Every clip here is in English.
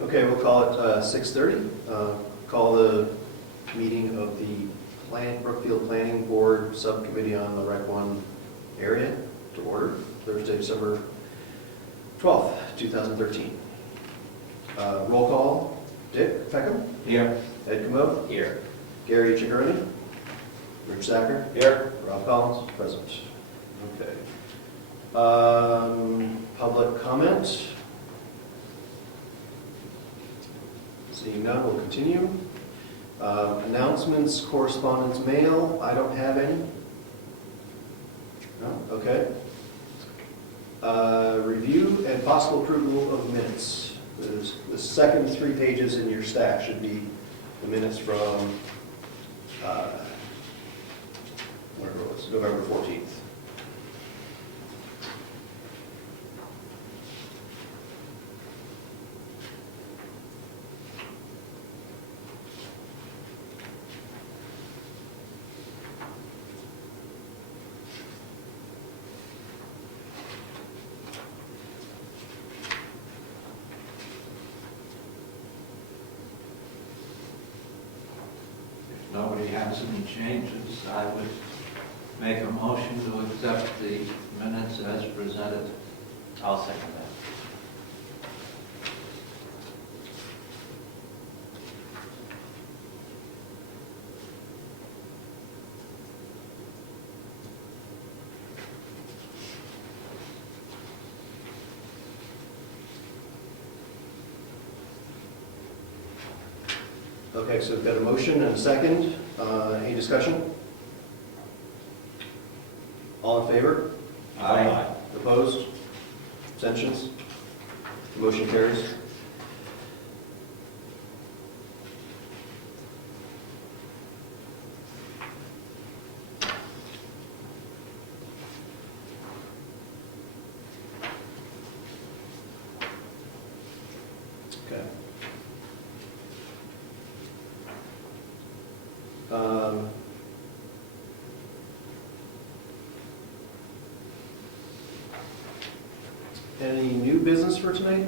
Okay, we'll call it 6:30. Call the meeting of the Brookfield Planning Board Subcommittee on the Rec 1 area to order, Thursday, December 12th, 2013. Roll call, Dick Peckham. Here. Ed Comeau. Here. Gary Chickaroni. Rich Sacker. Here. Rob Collins, present. Okay. Public comment. Seeing none, we'll continue. Announcements, correspondence, mail. I don't have any. No? Okay. Review and possible approval of minutes. The second 3 pages in your stack should be the minutes from whatever it was, November 14th. If nobody has any changes, I would make a motion to accept the minutes as presented. I'll second that. Okay, so we've got a motion and a second. Any discussion? All in favor? Aye. Opposed? Abstentions? The motion carries. Okay. Any new business for tonight?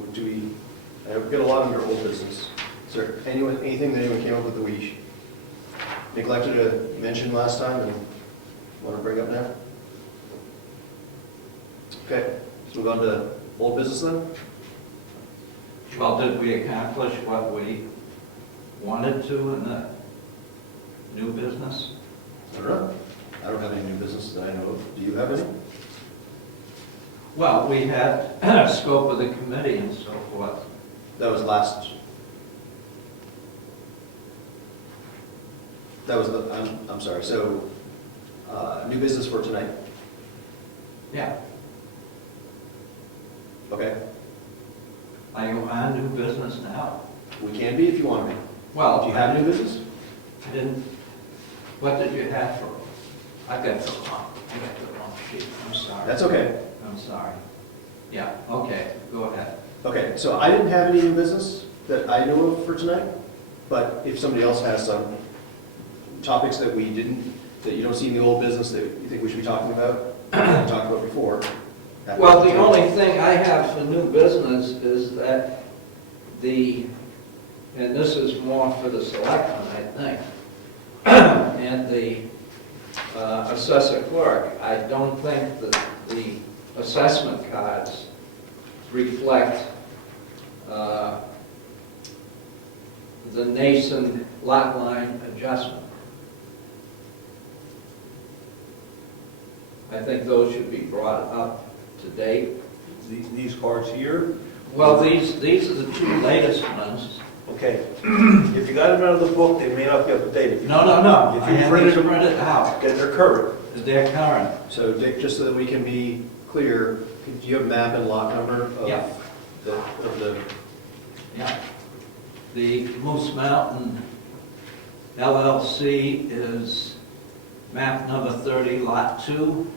Or do we, I've got a lot under old business. Is there anything that anyone came up with that we neglected to mention last time and want to bring up now? Okay, let's move on to old business then. Well, did we accomplish what we wanted to in the new business? I don't know. I don't have any new business that I know of. Do you have any? Well, we had scope of the committee and so forth. That was last. That was the, I'm sorry, so, new business for tonight. Yeah. Okay, Are you on new business now? we can be if you want to be. Well, Do you have new business? I didn't. What did you have for? I got the wrong sheet. I'm sorry. That's okay. I'm sorry. Yeah. Okay. Go ahead. Okay, so I didn't have any new business that I know of for tonight, but if somebody else has some topics that we didn't, that you don't see in the old business that you think we should be talking about, talked about before. Well, the only thing I have for new business is that and this is more for the selectmen, I think, and the assessor clerk, I don't think that the assessment cards reflect the Nason lot line adjustment. I think those should be brought up to date. These cards here? Well, these are the 2 latest ones. Okay. If you got them out of the book, they may not be up to date. If you- No. If I you have printed these them, printed out. then they're current. They're current. So Dick, just so that we can be clear, do you have map and lot number of Yeah. the, Yeah. The Moose Mountain LLC is map number 30, lot 2.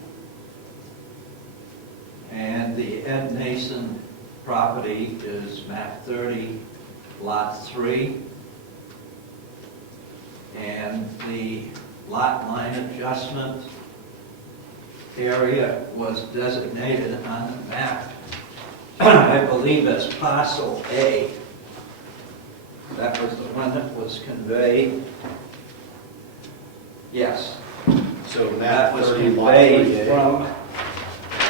And the Ed Nason property is map 30, lot 3. And the lot line adjustment area was designated on the map I believe it's parcel A. That was the one that was conveyed. Yes, So that map was 30, lot conveyed 3A. from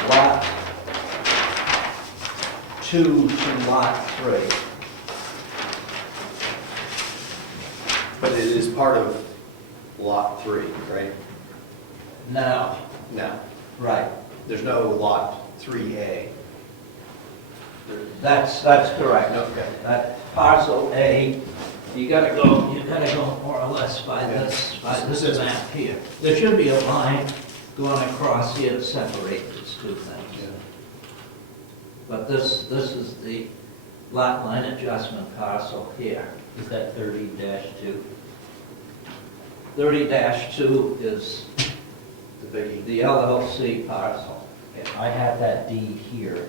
lot 2 to lot 3. But it is part of lot 3, right? Now, Now, right, there's no lot 3A. that's correct. Okay. That parcel A, you gotta go more or less by Yeah. this map here. There should be a line going across here to separate these two things. Yeah. But this is the lot line adjustment parcel here. Is that 30-2? 30-2 is The biggie. the LLC parcel. I have that deed here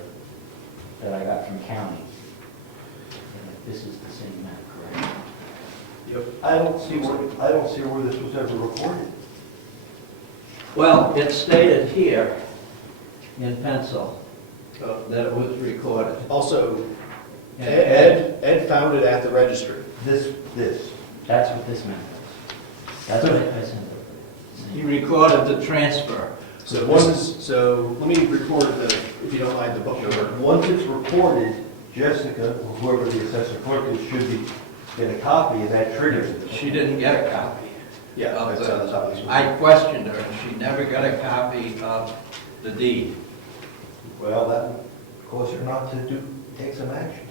that I got from county. And this is the same map, correct? Yep. I don't see where this was ever recorded. Well, it's stated here in pencil Oh. that it was recorded. Also, Yeah. Ed found it at the registry. This. That's what this map is. That's what I sent over. He recorded the transfer. So let me record it, if you don't mind, the book number. Once it's recorded, Jessica, or whoever the assessor clerk is, should get a copy, and that triggers it. She didn't get a copy. Yeah, of that's on the top of this one. I questioned her, and she never got a copy of the deed. Well, that would cause her not to take some action.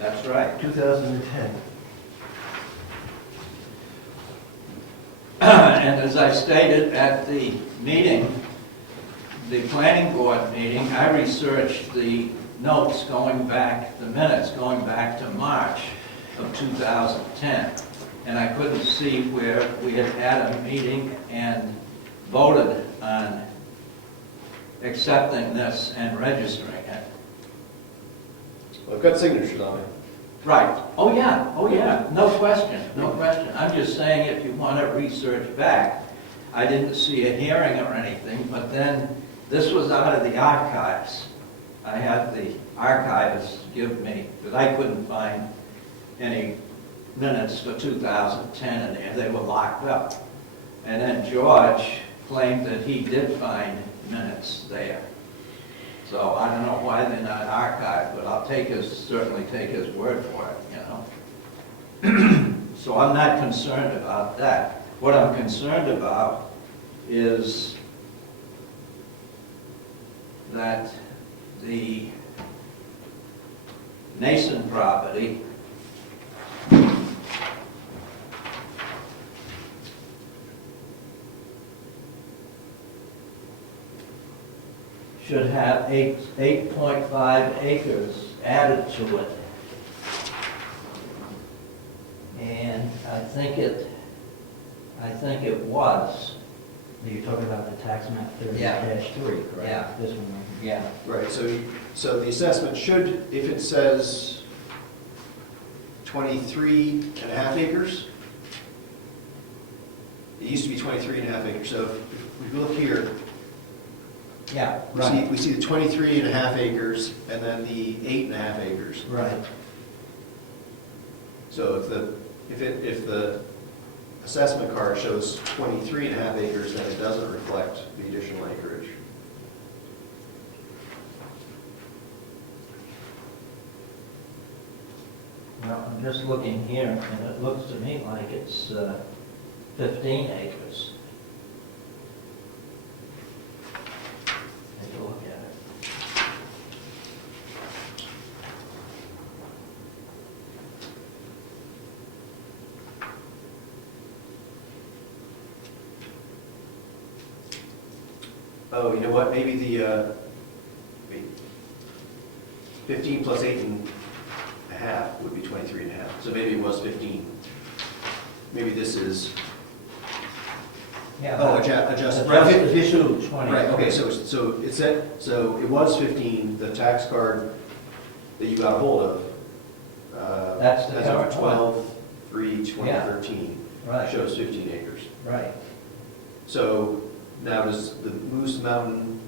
That's right. 2010. And as I stated at the meeting, the planning board meeting, I researched the notes going back, the minutes going back to March of 2010. And I couldn't see where we had had a meeting and voted on accepting this and registering it. Well, I've got signatures on it. Right. Oh, yeah, no question. I'm just saying, if you want to research back, I didn't see a hearing or anything, but then this was out of the archives. I had the archivists give me, because I couldn't find any minutes for 2010 in there. They were locked up. And then George claimed that he did find minutes there. So I don't know why they're not archived, but I'll certainly take his word for it, you know. So I'm not concerned about that. What I'm concerned about is that the Nason property should have 8.5 acres added to it. And I think it was. You're talking about the tax map Yeah. 30-3, correct? Yeah. This one right here. Yeah. Right, so the assessment should, if it says 23.5 acres, it used to be 23.5 acres, so if we look here, Yeah, we see the 23.5 acres and then the 8.5 acres. Right. So if the assessment card shows 23.5 acres, then it doesn't reflect the additional acreage. Well, I'm just looking here, and it looks to me like it's 15 acres. Take a look at it. Oh, you know what, maybe the, wait, 15 plus 8.5 would be 23.5, so maybe it was 15. Maybe this is, Yeah. oh, adjusted. Adjusted to 20. Right, okay, so it said, so it was 15, the tax card that you got a hold of. That's the as current of one. 12/3/2013, Right. shows 15 acres. Right. So now does the Moose Mountain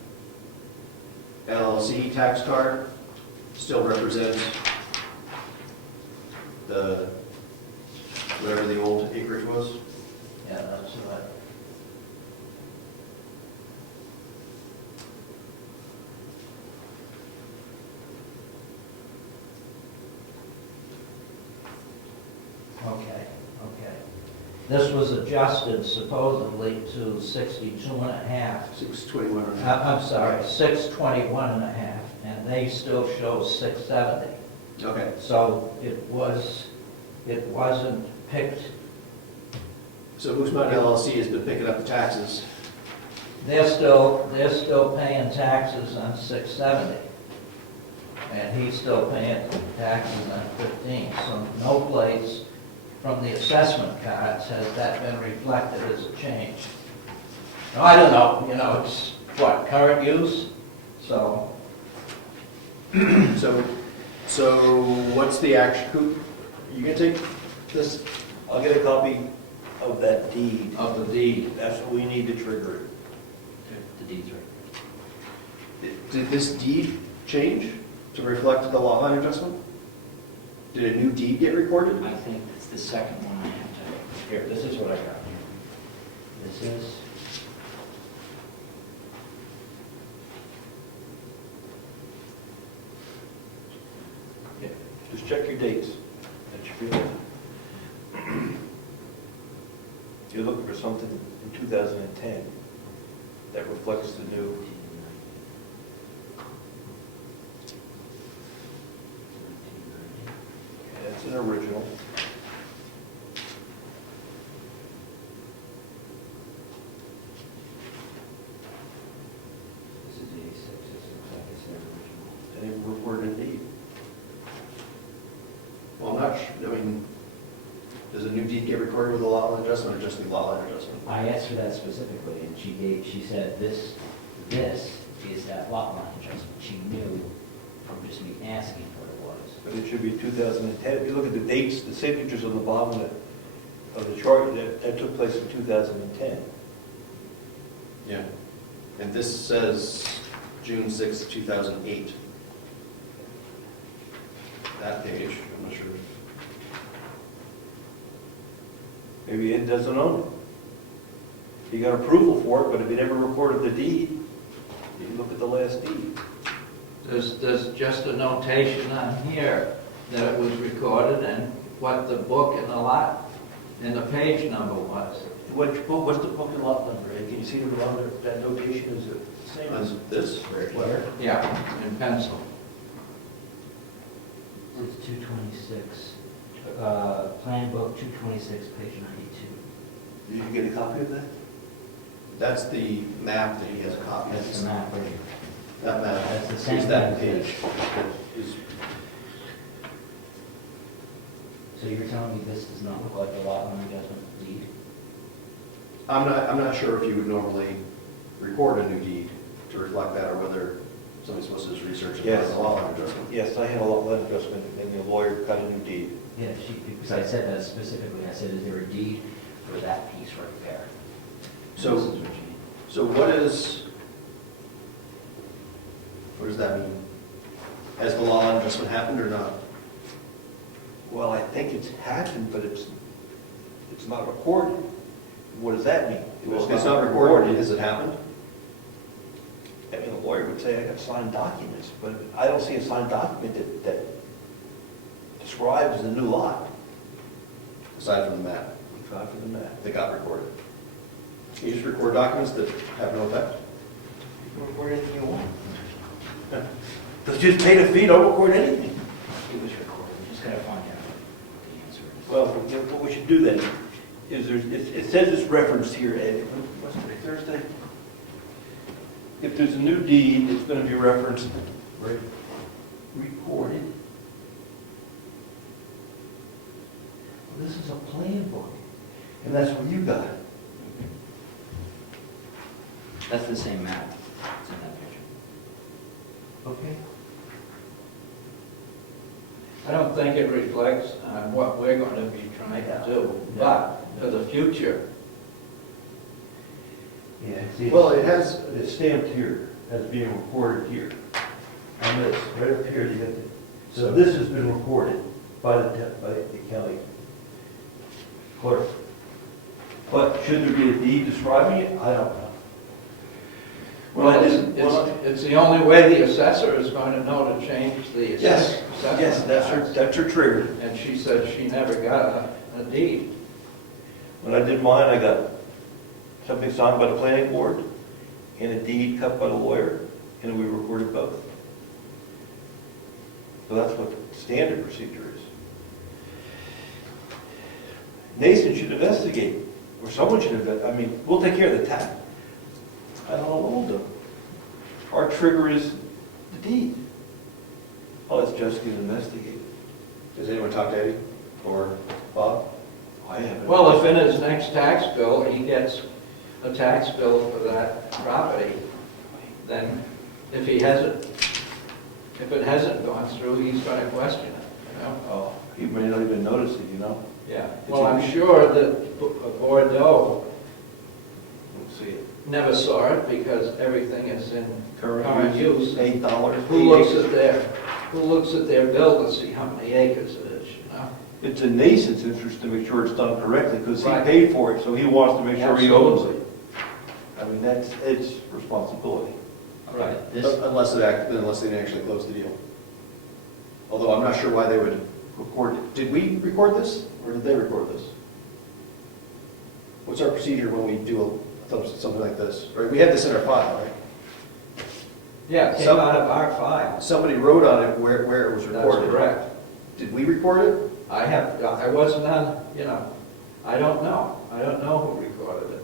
LLC tax card still represent the, whatever the old acreage was? Yeah, that's what. Okay, okay. This was adjusted supposedly to 62 and a half. 621 or I'm sorry, 621 and a half, and they still show 670. Okay, So it wasn't picked, so Moose Mountain LLC has been picking up the taxes. they're still paying taxes on 670. And he's still paying taxes on 15, so no place from the assessment cards has that been reflected as a change. Now, I don't know, it's what, current use? So, So what's the action, you gonna take this? I'll get a copy of that deed. of the deed. That's what we need to trigger it. The deed's right. Did this deed change to reflect the lot line adjustment? Did a new deed get recorded? I think it's the second one I have to, here, this is what I got here. This is, Just check your dates. That should be it. You're looking for something in 2010 that reflects the new. That's an original. this is 86, this looks like it's the original. And it reported a deed. Well, I'm not sure, I mean, does a new deed get recorded with a lot line adjustment or just the lot line adjustment? I asked her that specifically, and she said, this is that lot line adjustment. She knew from just me asking what it was. But it should be 2010. If you look at the dates, the signatures on the bottom of the chart, that took place in 2010. Yeah. And this says June 6, 2008. That page, I'm not sure. Maybe Ed doesn't own it. He got approval for it, but if he never recorded the deed, you look at the last deed. There's just a notation on here that it was recorded and what the book and the lot and the page number was. What's the book and lot number, Ed? Can you see the number? That notation is the same as... Is this? Right here, Yeah, in pencil. it's 226, plan book 226, page 92. Did you get a copy of that? That's the map that he has a copy of. That's the map right here. That map. That's the same Is that thing as page. Is- So you're telling me this does not look like a lot line adjustment deed? I'm not sure if you would normally record a new deed to reflect that, or whether somebody's supposed to just research it Yes. as a lot line adjustment. Yes, I had a lot line adjustment, and the lawyer got a new deed. Yeah, because I said that specifically, I said, is there a deed for that piece right there? So- This is what you- So what does that mean? Has the lot line adjustment happened or not? Well, I think it's happened, but it's not recorded. What does that mean? Well, if it's not recorded, has it happened? I mean, a lawyer would say, I got signed documents, but I don't see a signed document that describes the new lot. Aside from the map Aside from the map. that got recorded. Can you just record documents that have no effect? You can record anything you want. Just pay the fee, don't record anything. It was recorded, we just gotta find out what the answer is. Well, you know, what we should do then is it says it's referenced here, Ed. What's today, Thursday? If there's a new deed, it's going to be referenced, recorded. Well, this is a plan book, and that's what you got. That's the same map, it's in that picture. Okay. I don't think it reflects on what we're going to be trying to do, but for the future, Yeah, see, Well, it has, it's stamped here as being recorded here. on this, right up here, you got the, so this has been recorded by the county clerk. But should there be a deed describing it? I don't know. Well, it's the only way the assessor is going to know to change the Yes, assessment. yes, that's her trigger. And she said she never got a deed. When I did mine, I got something signed by the planning board and a deed cut by the lawyer, and we recorded both. So that's what the standard procedure is. Nathan should investigate, or someone should investigate. I mean, we'll take care of the tax. I don't know what we'll do. Our trigger is the deed. Oh, it's just going to investigate. Does anyone talk to Eddie or Bob? I haven't. Well, if in his next tax bill, he gets a tax bill for that property, then if it hasn't gone through, he's going to question it, you know? Oh, he may not even notice it, you know? Yeah. Well, I'm sure that Bordeaux We'll see it. never saw it because everything is in current use. $8. Who looks at their bill to see how many acres it is, you know? It's in Nason's interest to make sure it's done correctly, because he Right. paid for it, so he wants to make sure he owns Absolutely. it. I mean, that's its responsibility. Right, this, Unless they didn't actually close the deal. Although I'm not sure why they would record it. Did we record this, or did they record this? What's our procedure when we do something like this? Right, we have this in our file, right? Yeah, it came Some- out of our file. Somebody wrote on it where it was That's recorded. correct. Did we record it? I wasn't on, you know, I don't know. I don't know who recorded it.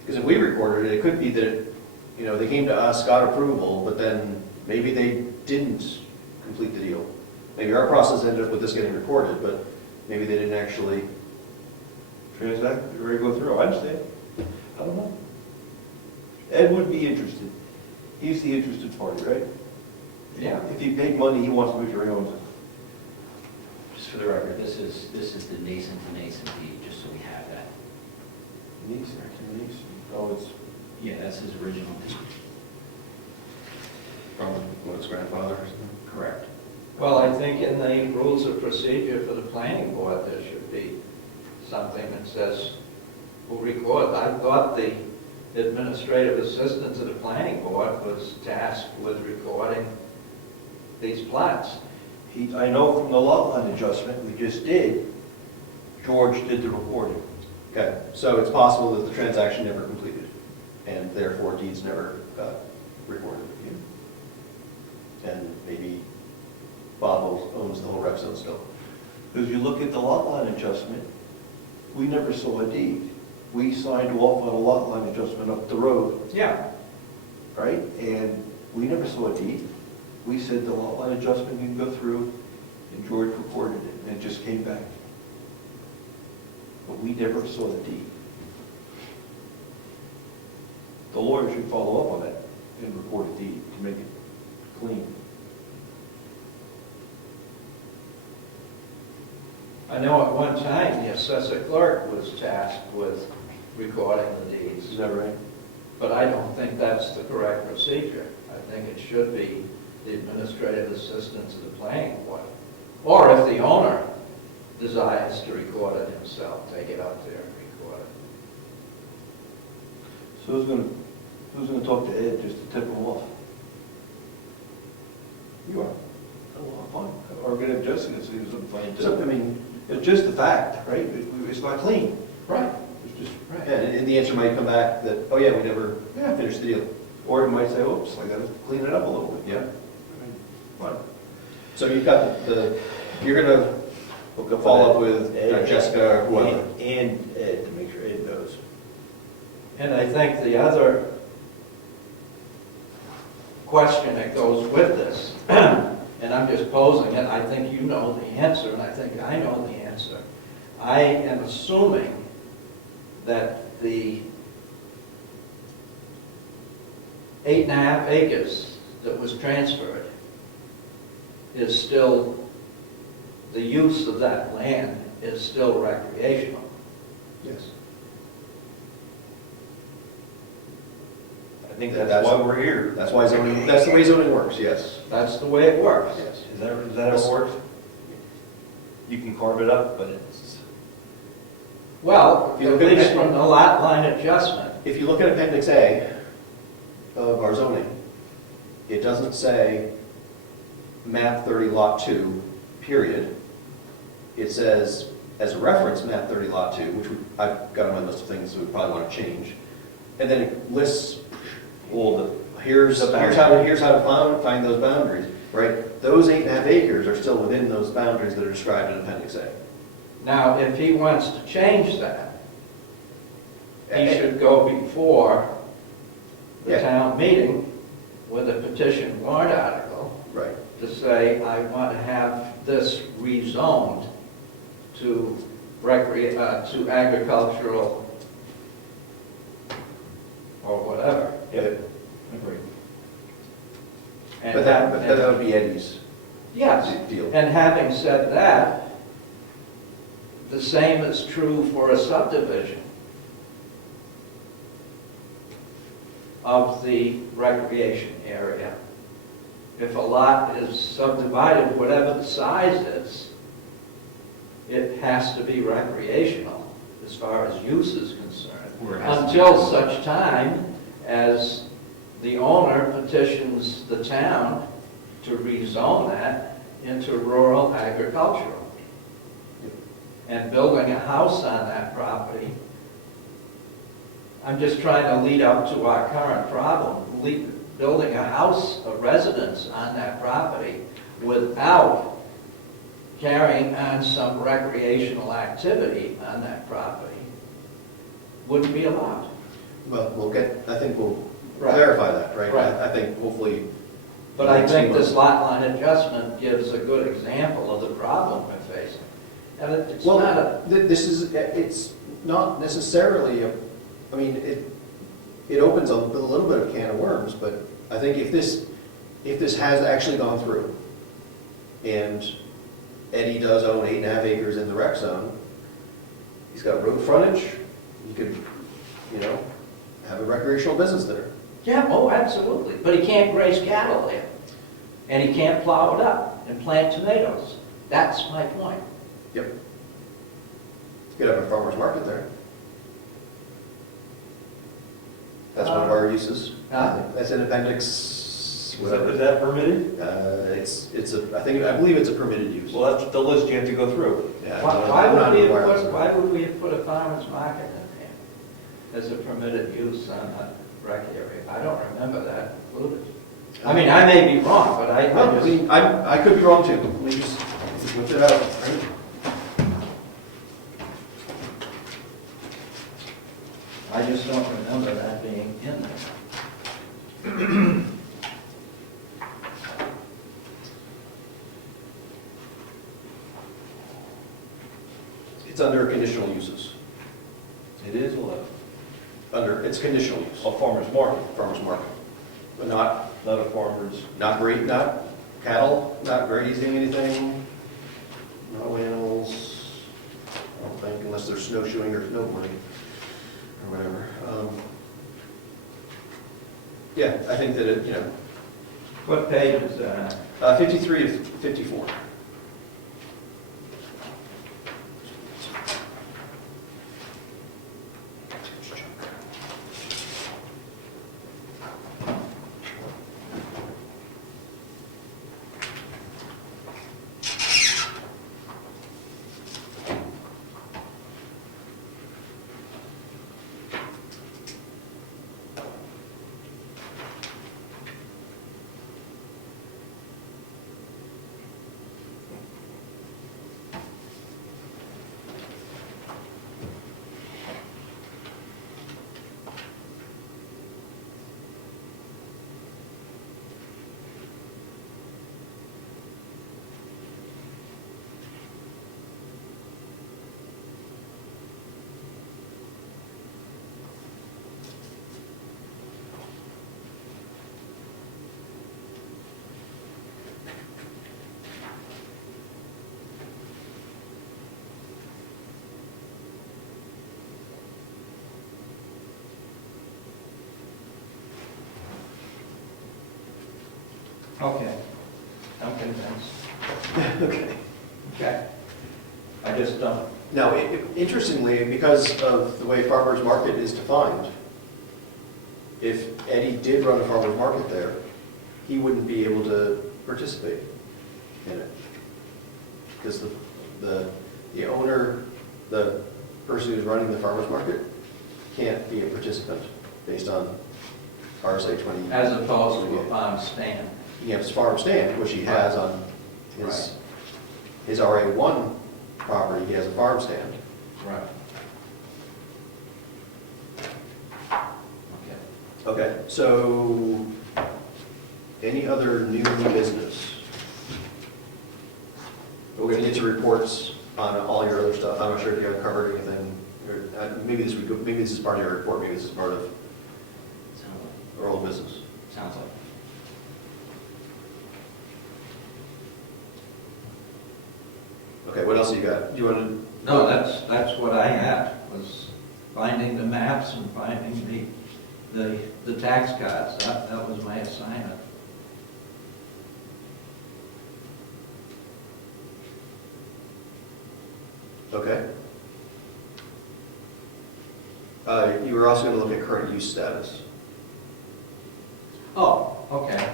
Because if we recorded it, it could be that, you know, they came to us, got approval, but then maybe they didn't complete the deal. Maybe our process ended up with this getting recorded, but maybe they didn't actually. Transact, ready to go through, I understand. I don't know. Ed would be interested. He's the interested party, right? Yeah. If he paid money, he wants to make sure he owns it. just for the record, this is the Nason to Nason deed, just so we have that. Nason. Oh, it's, Yeah, that's his original deed. From what his grandfather or something? Correct. Well, I think in the rules of procedure for the planning board, there should be something that says who records. I thought the administrative assistant to the planning board was tasked with recording these plats. I know from the lot line adjustment we just did, George did the recording. Okay, so it's possible that the transaction never completed, and therefore deeds never got recorded. And maybe Bob owns the whole Repstone still. Because you look at the lot line adjustment, we never saw a deed. We signed off on a lot line adjustment up the road, Yeah. right? And we never saw a deed. We said the lot line adjustment can go through, and George recorded it, and it just came back. But we never saw the deed. The lawyer should follow up on that and record a deed to make it clean. I know at one time the assessor clerk was tasked with recording the deeds, Is that right? but I don't think that's the correct procedure. I think it should be the administrative assistant to the planning board. Or if the owner desires to record it himself, take it out there and record it. So who's gonna talk to Ed just to tip him off? You are. Oh, well, fine. Or get have Jessica see who's fine So, I too. mean, It's just the fact, right? It's not clean. Right. It's just, yeah, and the answer might come back that, oh yeah, we never finished the deal. or it might say, oops, I gotta clean it up a little bit. Yeah. I mean, fine. So you've got you're gonna follow up with Jessica or whoever. And Ed, to make sure Ed knows. And I think the other question that goes with this, and I'm just posing it, I think you know the answer, and I think I know the answer. I am assuming that the 8.5 acres that was transferred is still, the use of that land is still recreational. Yes. I think that's why we're here. That's why zoning, that's the way zoning works, yes. That's the way it works. Yes. Is that how it works? You can carve it up, but it's, Well, If you at look at least it- from the lot line adjustment, If you look at Appendix A of our zoning, it doesn't say map 30 lot 2, period. It says, as a reference, map 30 lot 2, which I've got on my list of things we probably want to change. And then it lists, well, here's how to find those boundaries, right? Those 8.5 acres are still within those boundaries that are described in Appendix A. now, if he wants to change that, he Eh, should go before the Yeah. town meeting with a petition warrant article Right. to say, I want to have this rezoned to to agricultural or whatever. yeah, agreed. And But that would be Eddie's yes, deal. and having said that, the same is true for a subdivision of the recreation area. If a lot is subdivided, whatever the size is, it has to be recreational as far as use is concerned, until such time as the owner petitions the town to rezone that into rural agricultural. And building a house on that property, I'm just trying to lead up to our current problem, building a house, a residence on that property without carrying on some recreational activity on that property wouldn't be allowed. Well, I think we'll Right. clarify that, right? Right. I think hopefully. But I think this lot line adjustment gives a good example of the problem we're facing. And it's Well, not a, this is, it's not necessarily I mean, it opens a little bit of a can of worms, but I think if this has actually gone through, and Eddie does own 8.5 acres in the rec zone, he's got road frontage, he could, have a recreational business there. yeah, oh, absolutely. But he can't graze cattle there. And he can't plow it up and plant tomatoes. That's my point. Yep. He could have a farmer's market there. That's one of our uses. That's in appendix, Is whatever. that permitted? I believe it's a permitted use. Well, that's the list you have to go through. Yeah, Why I'm not would we aware of have it. put, why would we have put a farmer's market in there as a permitted use on the rec area? I don't remember that included. I mean, I may be wrong, but I Well, I just, mean, I could be wrong too. Let me just whip it out, right? I just don't remember that being in there. It's under conditional uses. It is allowed. It's conditional use, A farmer's market, farmer's market. But not not a farmer's. not cattle, not grazing anything, no animals, I don't think, unless they're snowshoeing or snowboarding or whatever. Yeah, I think that What page is that on? 53 to 54. Okay. I'm convinced. Okay. Okay. I just don't. Now, interestingly, because of the way farmer's market is defined, if Eddie did run a farmer's market there, he wouldn't be able to participate in it. Because the owner, the person who's running the farmer's market, can't be a participant based on RSA 20. As opposed to a farm stand. He has his farm stand, which he has on his RA1 property, he has a farm stand. Right. Okay. Okay, so any other new business? We're gonna get to reports on all your other stuff. I'm not sure if you have covered anything, or maybe this is part of your report, maybe this is part of Sounds like, our old business. sounds like. Okay, what else you got? Do you want to? No, that's what I had, was finding the maps and finding the tax cards. That was my assignment. Okay. You were also going to look at current use status. Oh, okay.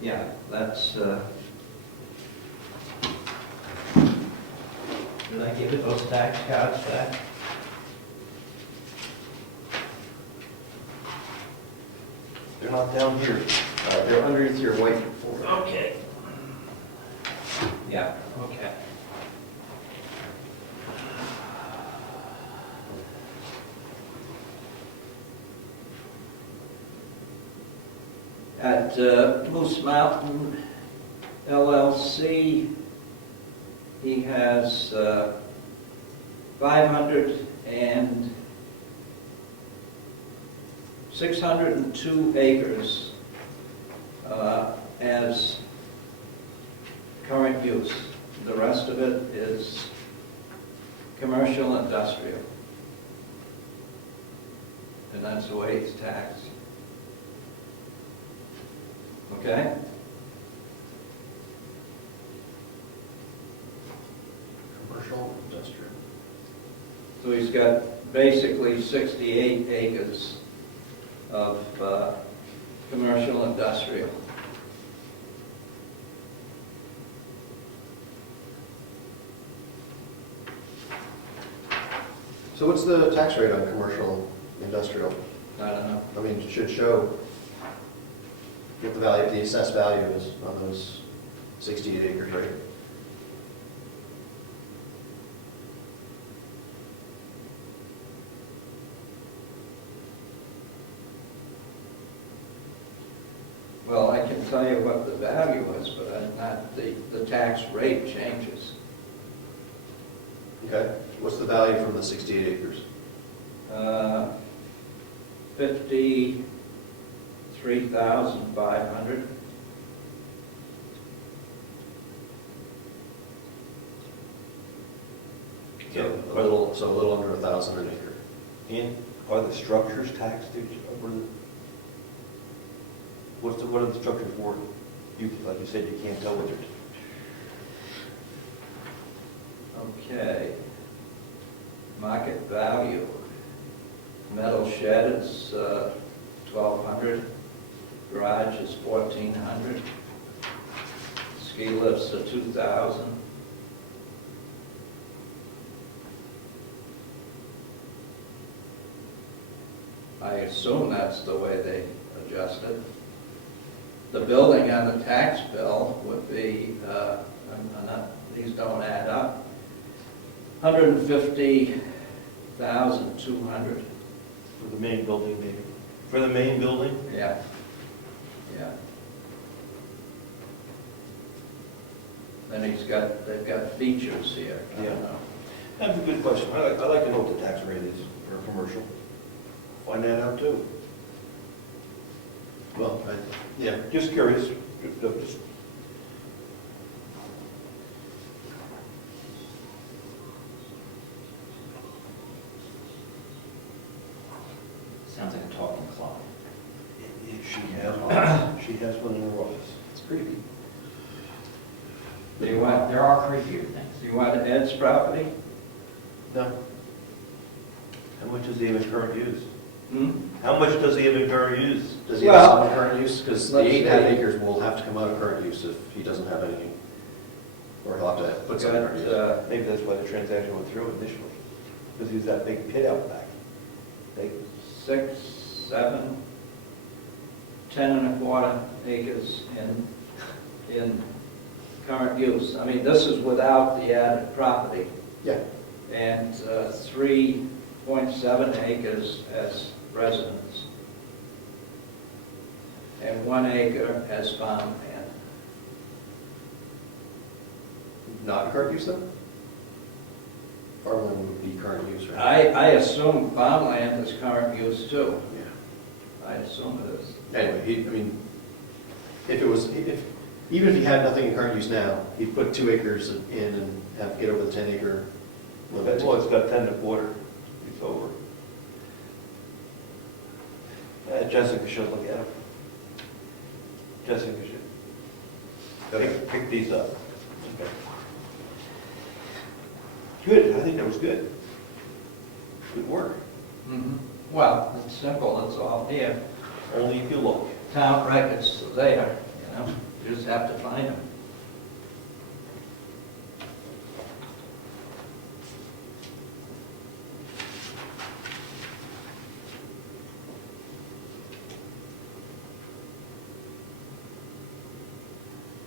Yeah, that's, Did I give it those tax cards back? They're not down here. They're underneath your white folder. Okay. yeah, okay. At Moose Mountain LLC, he has 602 acres as current use. The rest of it is commercial industrial. And that's the way it's taxed. Okay? Commercial, industrial. So he's got basically 68 acres of commercial industrial. So what's the tax rate on commercial, industrial? I don't know. I mean, it should show what the value, the assessed value is on those 68 acres, right? Well, I can tell you what the value is, but not the tax rate changes. Okay. What's the value from the 68 acres? 53,500. So a little under 1,000 an acre. And are the structures taxed? What are the structures for? Like you said, you can't tell what they're. Okay. Market value. Metal shed is 1,200. Garage is 1,400. Ski lifts are 2,000. I assume that's the way they adjust it. The building on the tax bill would be, these don't add up, 150,200. For the main building, maybe? For the main building? Yeah, yeah. Then they've got features here. I don't know. That's a good question. I'd like to know what the tax rate is for a commercial. Find that out too. Well, yeah. Just curious. Sounds like a talking clock. It She has one in her office. It's creepy. Do you want, There are creepier things. do you want Ed's property? No, How much does he have in current use? Hmm? How much does he have in current use? does he have Well, some current use? Because the let's 8.5 see. acres will have to come out of current use if he doesn't have any, or he'll have to put some in current use. Maybe that's why the transaction went through initially, because he was that big pit out back. They, 6, 7, 10 and a quarter acres in current use. I mean, this is without the added property. Yeah, And 3.7 acres as residence. And 1 acre as farmland. not in current use though? Farmland would be current use, right? I assume farmland is current use too. Yeah. I assume it is. Anyway, I mean, even if he had nothing in current use now, he'd put 2 acres in and get over the 10 acre limit. well, it's got 10 and a quarter. It's over. Jessica should look at them. Jessica should. Okay. Pick these up. Okay. Good, I think that was good. Good work. Mhm. Well, it's simple, it's all here. Only if you look. Town records are there, you know, you just have to find them.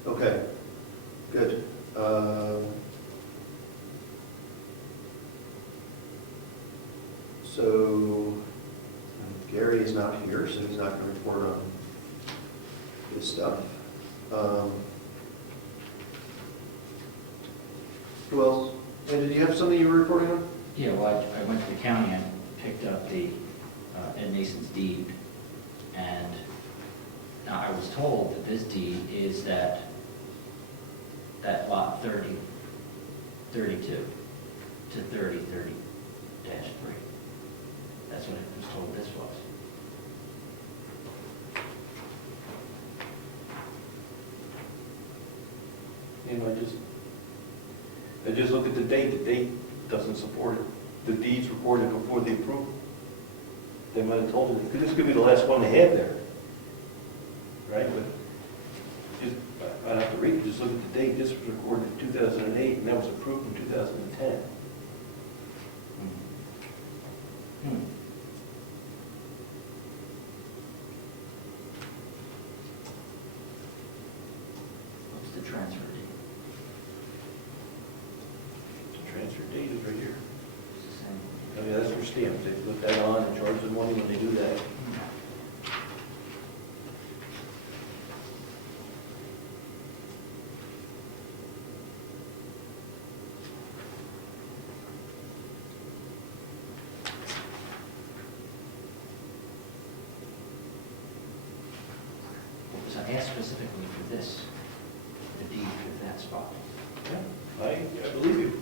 Okay, good. So Gary is not here, so he's not going to report on his stuff. Who else? And did you have something you were reporting on? Yeah, well, I went to the county and picked up the Ed Nason's deed, and now I was told that this deed is that lot 30, 32 to 30, 30-3. That's what I was told this was. You know, I just look at the date doesn't support it. The deed's recorded before the approval. They might have told me, because this could be the last one they have there. Right, but just, I'd have to read it, just look at the date, this was recorded in 2008, and that was approved in 2010. Hmm. What's the transfer date? The transfer date is right here. It's the same. I mean, that's for stamps, they put that on and charge them money when they do that. So I asked specifically for this, the deed for that spot. Yeah, I believe you.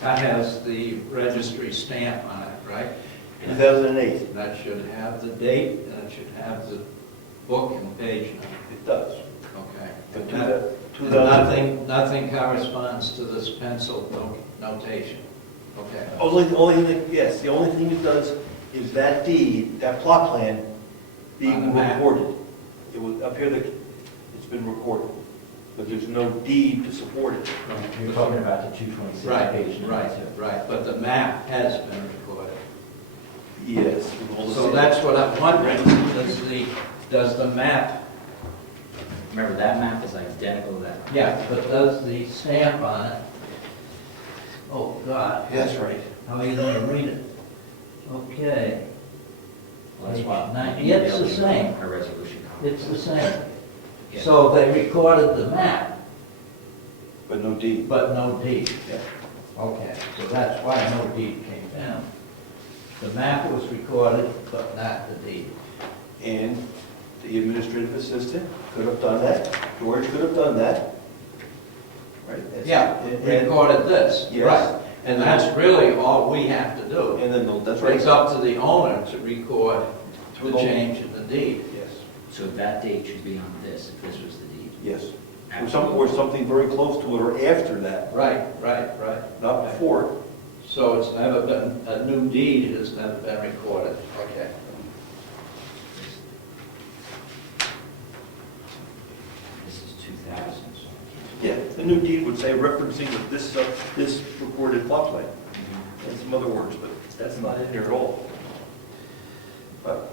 That has the registry stamp on it, right? 2008, That should have the date, and it should have the book and page number. it does. Okay. But And nothing corresponds to this pencil notation. Okay. Only thing, yes, the only thing it does is that deed, that plot plan On the being map. recorded. It was up here that it's been recorded, but there's no deed to support it. You're talking about the 226 Right, page. right, but the map has been recorded. Yes. So that's what I'm wondering, does the map, Remember, that map is identical to that. yeah, but does the stamp on it, oh, God, That's right. how are you going to read it? Okay, Well, that's why. Yeah, it's the same. A resolution. it's the same. Yeah. So they recorded the map, But no deed. but no deed. Yeah. Okay, so that's why no deed came down. The map was recorded, but not the deed. And the administrative assistant could have done that, George could have done that. Right? Yeah, And- recorded this, Yes. right. And that's really all we have to do. And then, that's right. It's up to the owner to record the To the- change in the deed. Yes, So that date should be on this, if this was the deed. yes. Or something very close to it, or after that, Right. not before. So it's never been, a new deed has never been recorded. Okay. This is 2000, so I can't. Yeah, the new deed would say referencing this recorded plot plan, Mhm. and some other words, but that's not in there at all. But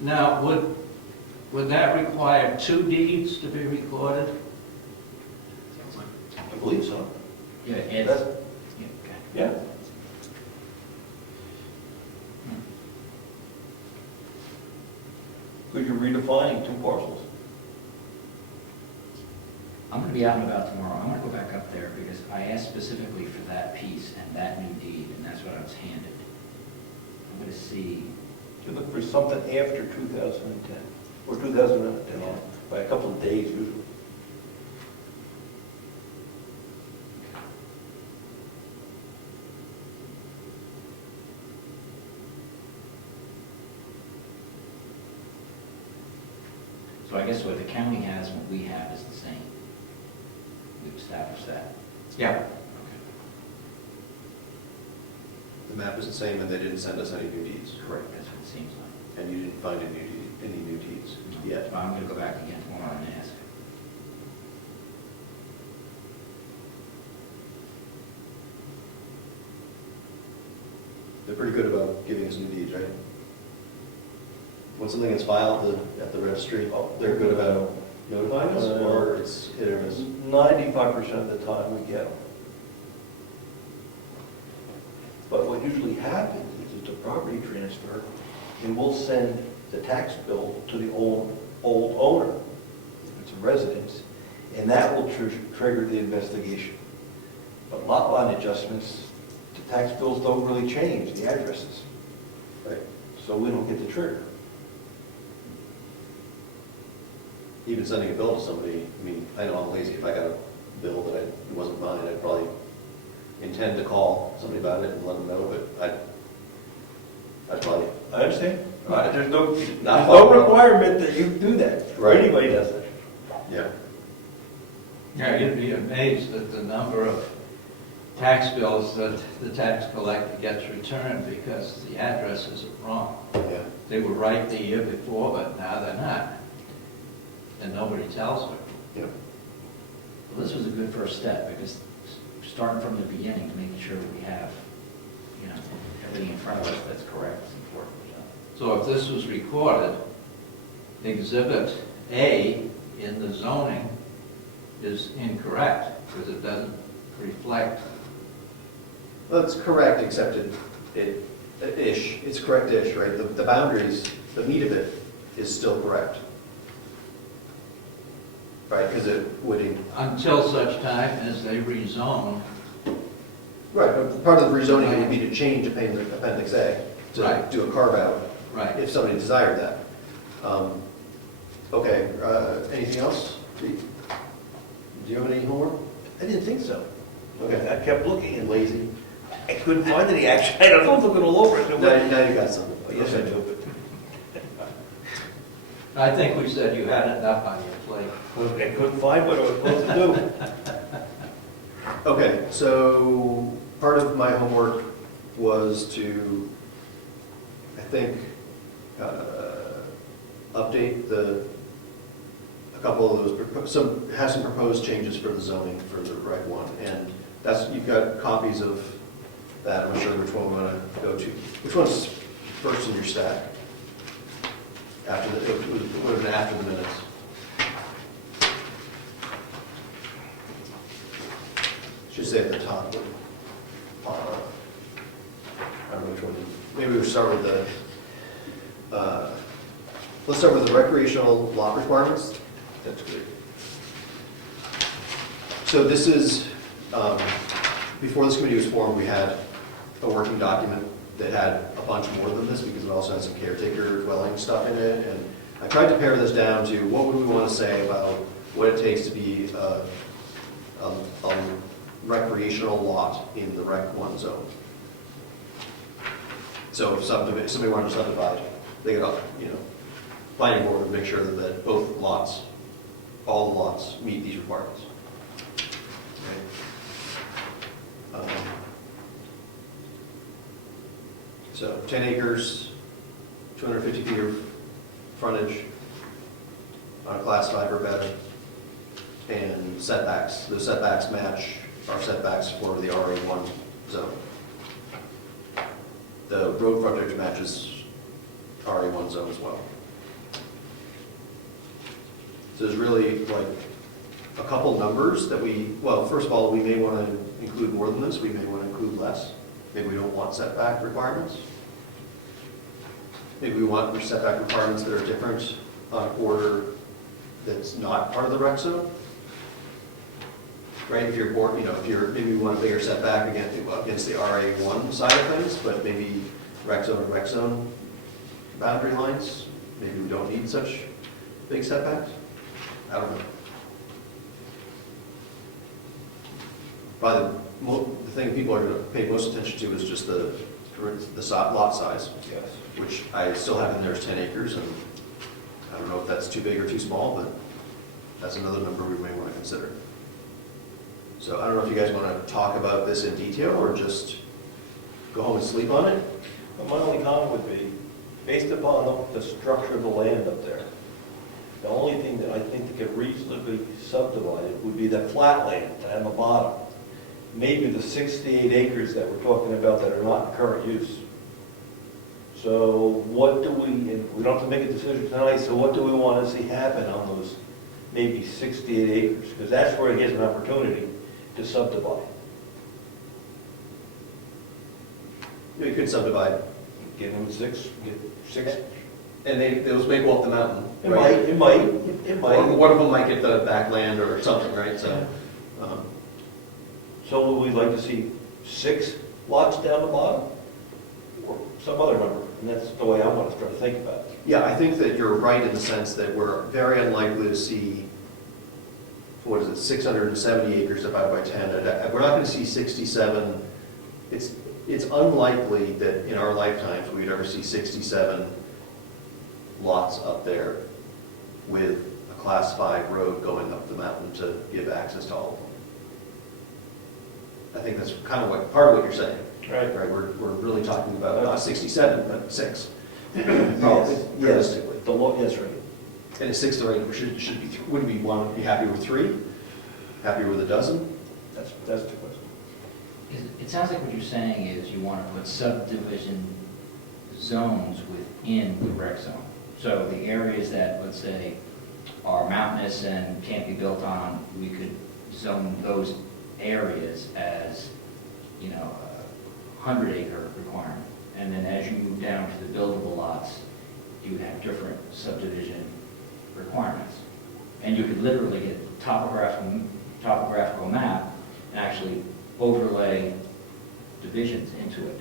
Now, would that require two deeds to be recorded? I believe so. Yeah, it's, That's- yeah, okay. Yeah. Because you're redefining two parcels. I'm gonna be out and about tomorrow. I wanna go back up there because I asked specifically for that piece and that new deed, and that's what I was handed. I'm gonna see, You look for something after 2010, or 2010, Yeah. by a couple of days usually. so I guess what the county has and what we have is the same. We've established that. Yeah. Okay. The map is the same, and they didn't send us any new deeds. Correct, that's what it seems like. And you didn't find any new deeds yet. So I'm gonna go back again tomorrow and ask. They're pretty good about giving us new deeds, right? When something gets filed at the registry, they're good about notifying us, or it's hit or miss? 95% of the time we get them. But what usually happens is it's a property transfer, and we'll send the tax bill to the old owner, if it's a residence, and that will trigger the investigation. But lot line adjustments, the tax bills don't really change the addresses, Right. so we don't get the trigger. Even sending a bill to somebody, I mean, I know I'm lazy. If I got a bill that it wasn't mine, I'd probably intend to call somebody about it and let them know, but I'd probably, I understand. There's no following. requirement that you do that. Right. Anybody does that. yeah. Yeah, you'd be amazed at the number of tax bills that the tax collector gets returned because the addresses are wrong. Yeah. They were right the year before, but now they're not. And nobody tells her. Yeah. Well, this was a good first step because starting from the beginning to making sure that we have, you know, everything in front of us that's correct is important. So if this was recorded, Exhibit A in the zoning is incorrect because it doesn't reflect. Well, it's correct, except it's correct-ish, right? The boundaries, the meat of it is still correct. Right, because it would, Until such time as they rezone. right, but part of the rezoning would be to change Appendix A, to Right. do a carve-out, Right. if somebody desired that. Okay, anything else? Do you have any homework? I didn't think so. Okay. I kept looking and lazy. I couldn't find any action. I was looking all over it. Now you got something. Oh, yes, I do. I think we said you had enough on your plate. I couldn't find what I was supposed to do. Okay, so part of my homework was to, I think, update a couple of those, have some proposed changes for the zoning for the Reg 1. And that's, you've got copies of that. I'm not sure which one we want to go to. Which one's first in your stack? After the, it would have been after the minutes. Should say at the top. I don't know which one. Maybe we'll start with let's start with the recreational lot requirements. That's good. So this is before this committee was formed, we had a working document that had a bunch more than this, because it also had some caretaker dwelling stuff in it, and I tried to pare this down to what would we want to say about what it takes to be a recreational lot in the Rec 1 zone. So if somebody wanted to subdivide, they could, planning board would make sure that both lots, all the lots meet these requirements. Okay. So 10 acres, 250 feet of frontage on a class 5 or better, and setbacks. The setbacks match our setbacks for the RA1 zone. The road frontage matches RA1 zone as well. So there's really like a couple numbers that well, first of all, we may want to include more than this, we may want to include less. Maybe we don't want setback requirements. Maybe we want setback requirements that are different on order that's not part of the rec zone. Right, if you're bored, maybe we want a bigger setback against the RA1 side of things, but maybe rec zone and rec zone boundary lines, maybe we don't need such big setbacks. I don't know. Probably the thing people are going to pay most attention to is just the lot size. Yes. Which I still have in there as 10 acres, and I don't know if that's too big or too small, but that's another number we may want to consider. So I don't know if you guys want to talk about this in detail or just go home and sleep on it. But my only comment would be, based upon the structure of the land up there, the only thing that I think that could reasonably be subdivided would be the flat land on the bottom. Maybe the 68 acres that we're talking about that are not in current use. So what do and we don't have to make a decision tonight, so what do we want to see happen on those maybe 68 acres? Because that's where it gets an opportunity to subdivide. You could subdivide, Get them six. and those may go up the mountain. It right? might. Or one of them might get the backland or something, right? So, So would we like to see 6 lots down the bottom? Or some other number? And that's the way I want to try to think about it. yeah, I think that you're right in the sense that we're very unlikely to see, 670 acres divided by 10. We're not going to see 67. It's unlikely that in our lifetimes we'd ever see 67 lots up there with a class 5 road going up the mountain to give access to all of them. I think that's kind of part of what you're saying. Right. Right, we're really talking about not 67, but 6. Yes. Realistically. The law, yes, right. And a 6th or 8 should be, wouldn't we want to be happy with 3? Happier with a dozen? That's the question. It sounds like what you're saying is you want to put subdivision zones within the rec zone. So the areas that, let's say, are mountainous and can't be built on, we could zone those areas as, 100-acre requirement. And then as you move down to the buildable lots, you would have different subdivision requirements. And you could literally get a topographical map and actually overlay divisions into it.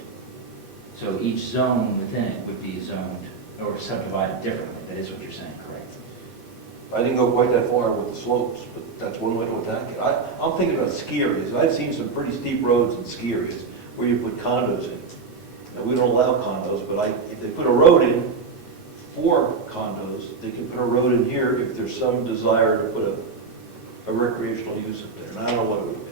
So each zone within it would be zoned or subdivided differently. That is what you're saying, correct? I didn't go quite that far with the slopes, but that's one way to attack it. I'm thinking about ski areas. I've seen some pretty steep roads in ski areas where you put condos in. Now, we don't allow condos, but if they put a road in for condos, they can put a road in here if there's some desire to put a recreational use up there. And I don't know what it would be.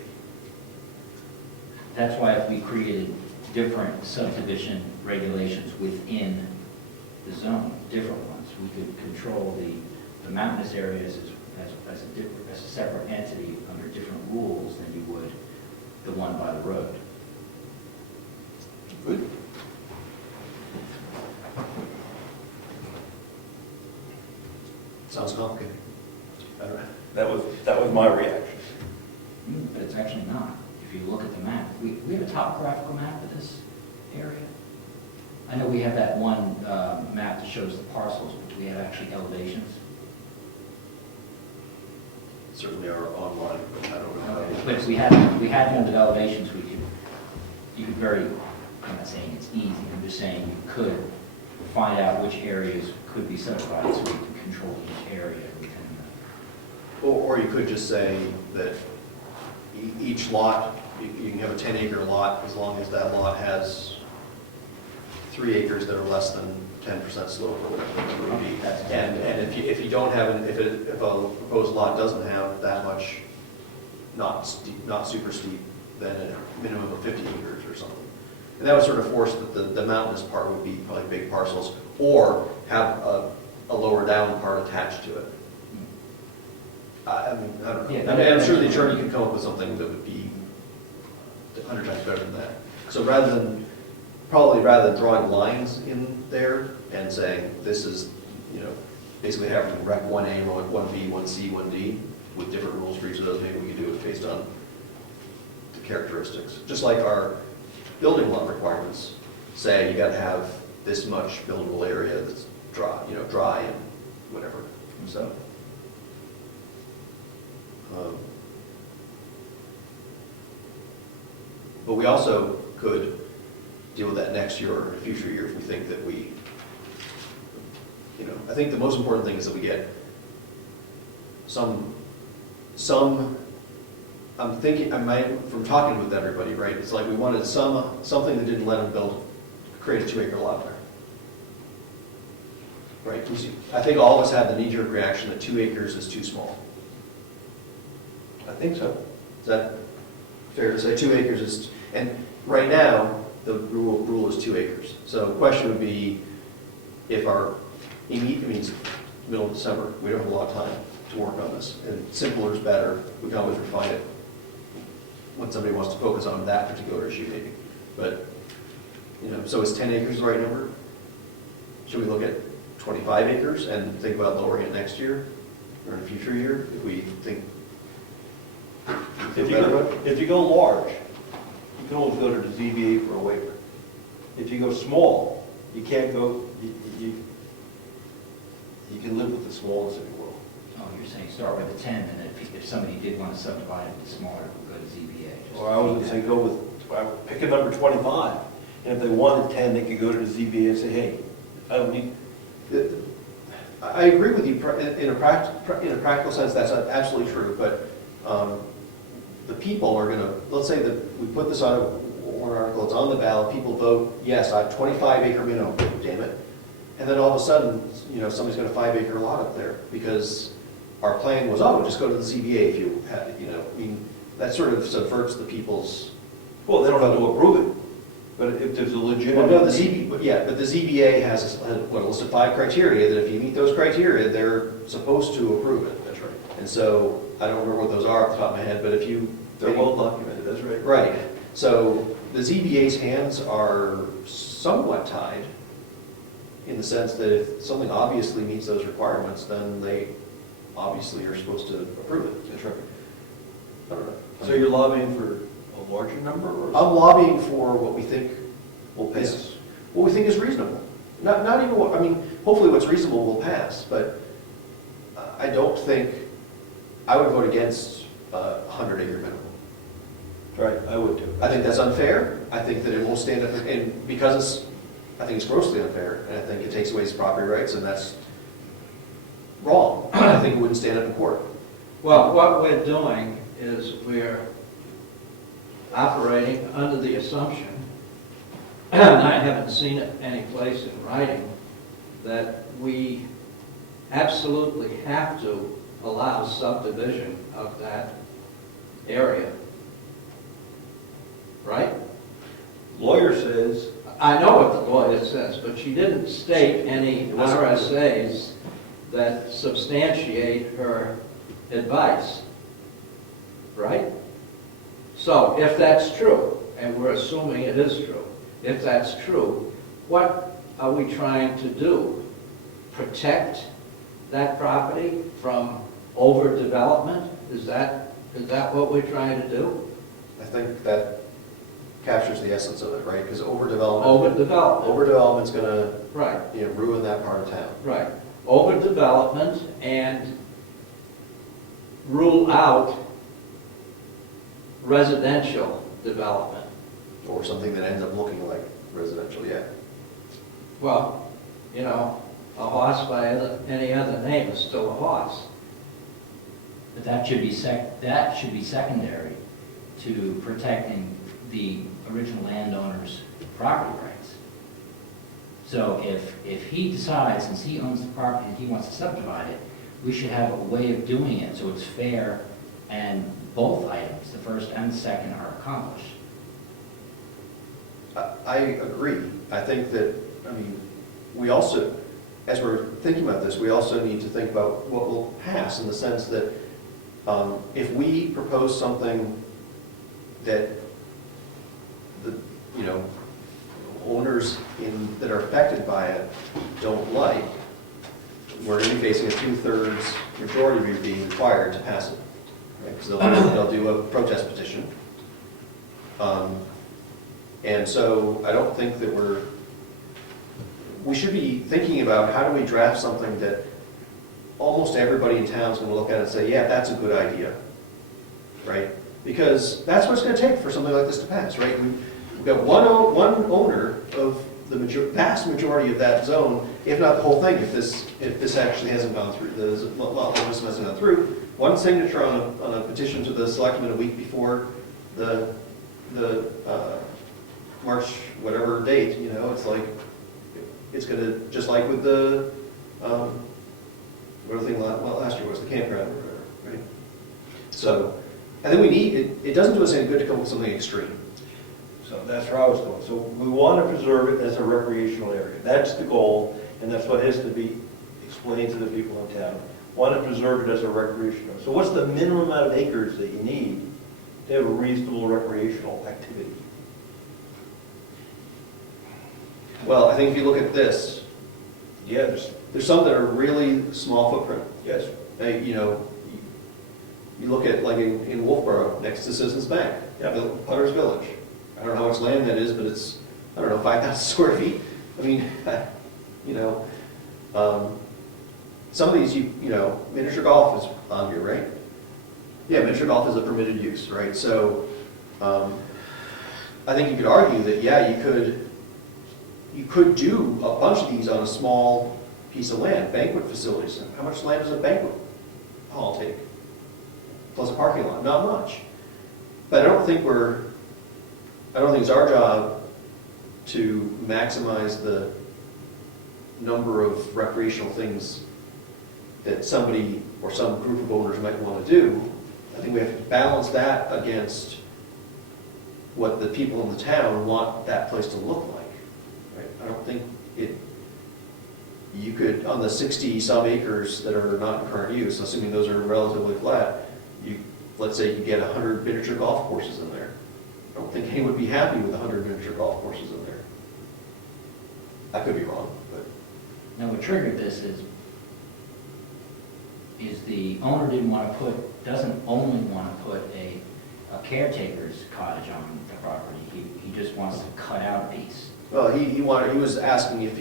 That's why if we created different subdivision regulations within the zone, different ones, we could control the mountainous areas as a separate entity under different rules than you would the one by the road. Good. Sounds complicated. I don't know. That was my reaction. But it's actually not. If you look at the map, we have a topographical map of this area. I know we have that one map that shows the parcels, but do we have actually elevations? Certainly are online, but I don't know. But if we had one of the elevations, we could you could very, I'm not saying it's easy, I'm just saying you could find out which areas could be subdivided, so you can control each area within Or you could just say that each lot, you can have a 10-acre lot as long as that lot has 3 acres that are less than 10% slope or whatever it would be. And if you don't have, if a proposed lot doesn't have that much, not super steep, then a minimum of 50 acres or something. And that would sort of force that the mountainous part would be probably big parcels, or have a lower down part attached to it. I mean, I don't know. Yeah, I mean, I'm sure the attorney could come up with something that would be 100 times better than that. So rather than drawing lines in there and saying, this is, basically having rec 1A, 1B, 1C, 1D, with different rules for each of those, maybe we could do it based on the characteristics. Just like our building lot requirements say you gotta have this much buildable area that's dry and whatever, so. But we also could deal with that next year or in a future year if we think that I think the most important thing is that we get some, from talking with everybody, right, it's like we wanted something that didn't let them create a 2-acre lot there. Right, I think all of us had the knee-jerk reaction that 2 acres is too small. I think so. Is that fair to say? 2 acres is, and right now, the rule is 2 acres. So the question would be, if it means middle of December, we don't have a lot of time to work on this, and simpler is better, we can always refine it when somebody wants to focus on that particular issue maybe. But, so is 10 acres the right number? Should we look at 25 acres and think about lowering it next year, or in a future year, if we think If you go large, you can always go to the ZBA for a waiver. If you go small, you can't go, you can live with the smallness if you will. Oh, you're saying start with a 10, and if somebody did want to subdivide it smaller, go to ZBA. Or I was going to say go with, pick a number 25, and if they wanted 10, they could go to the ZBA and say, hey, I don't need. I agree with you in a practical sense, that's absolutely true, but the people are gonna, let's say that we put this on a warrant article, it's on the ballot, people vote, yes, I have 25-acre minimum, damn it. And then all of a sudden, somebody's got a 5-acre lot up there, because our plan was, just go to the ZBA if you had, that sort of subverts the people's. Well, they don't have to approve it, but if there's a legitimate. Well, no, but the ZBA has a list of 5 criteria, that if you meet those criteria, they're supposed to approve it. That's right. And so, I don't remember what those are off the top of my head, but if you. They're well documented, that's right. Right. So the ZBA's hands are somewhat tied in the sense that if something obviously meets those requirements, then they obviously are supposed to approve it. That's right. I don't know. So you're lobbying for a larger number, or? I'm lobbying for what we think Will pass. what we think is reasonable. Not even what, hopefully what's reasonable will pass, but I don't think, I would vote against 100-acre minimum. Right, I would too. I think that's unfair. I think that it won't stand up, and because I think it's grossly unfair, and I think it takes away his property rights, and that's wrong. I think it wouldn't stand up in court. Well, what we're doing is we're operating under the assumption, and I haven't seen it any place in writing, that we absolutely have to allow subdivision of that area. Right? Lawyer says. I know what the lawyer says, but she didn't state any RSAs that substantiate her advice. Right? So if that's true, and we're assuming it is true, if that's true, what are we trying to do? Protect that property from overdevelopment? Is that what we're trying to do? I think that captures the essence of it, right? Because Overdevelopment. overdevelopment's going to Right, ruin that part of town. right. Overdevelopment and rule out residential development. or something that ends up looking like residential, yeah. Well, you know, a horse by any other name is still a horse. But that should be secondary to protecting the original landowner's property rights. So if he decides, since he owns the property and he wants to subdivide it, we should have a way of doing it so it's fair and both items, the first and the second, are accomplished. I agree. I think that, I mean, we also, as we're thinking about this, we also need to think about what will pass in the sense that if we propose something that the, you know, owners that are affected by it don't like, we're going to be facing a 2/3 majority being required to pass it, right? Because they'll do a protest petition. And so I don't think that we should be thinking about how do we draft something that almost everybody in town is going to look at and say, yeah, that's a good idea, right? Because that's what it's going to take for something like this to pass, right? We've got one owner of the vast majority of that zone, if not the whole thing, if this actually hasn't gone through, the lot line system hasn't gone through, one signature on a petition to the selectmen a week before the March whatever date, you know, it's like, it's going to, just like with the, whatever thing last year was, the campground or whatever, right? So, I think we need, it doesn't do us any good to come up with something extreme. So that's where I was going. So we want to preserve it as a recreational area. That's the goal, and that's what has to be explained to the people in town. Want to preserve it as a recreational. So what's the minimum amount of acres that you need to have a reasonable recreational activity? Well, I think if you look at this, Yeah, there's some that are really small footprint. yes. You know, you look at like in Wolfboro, next to Citizens Bank, Yep. the Putter's Village. I don't know how much land that is, but it's, I don't know, 5,000 square feet. I mean, you know, some of these, you know, miniature golf is on here, right? Yeah, miniature golf is a permitted use, right? So I think you could argue that, yeah, you could do a bunch of these on a small piece of land, banquet facilities. How much land does a banquet hall take? Plus a parking lot, not much. But I don't think it's our job to maximize the number of recreational things that somebody or some group of owners might want to do. I think we have to balance that against what the people in the town want that place to look like. Right? I don't think you could, on the 60-some acres that are not in current use, assuming those are relatively flat, let's say you get 100 miniature golf courses in there. I don't think anyone would be happy with 100 miniature golf courses in there. I could be wrong, but. Now, what triggered this is the owner doesn't only want to put a caretaker's cottage on the property. He just wants to cut out a piece. Well, he was asking if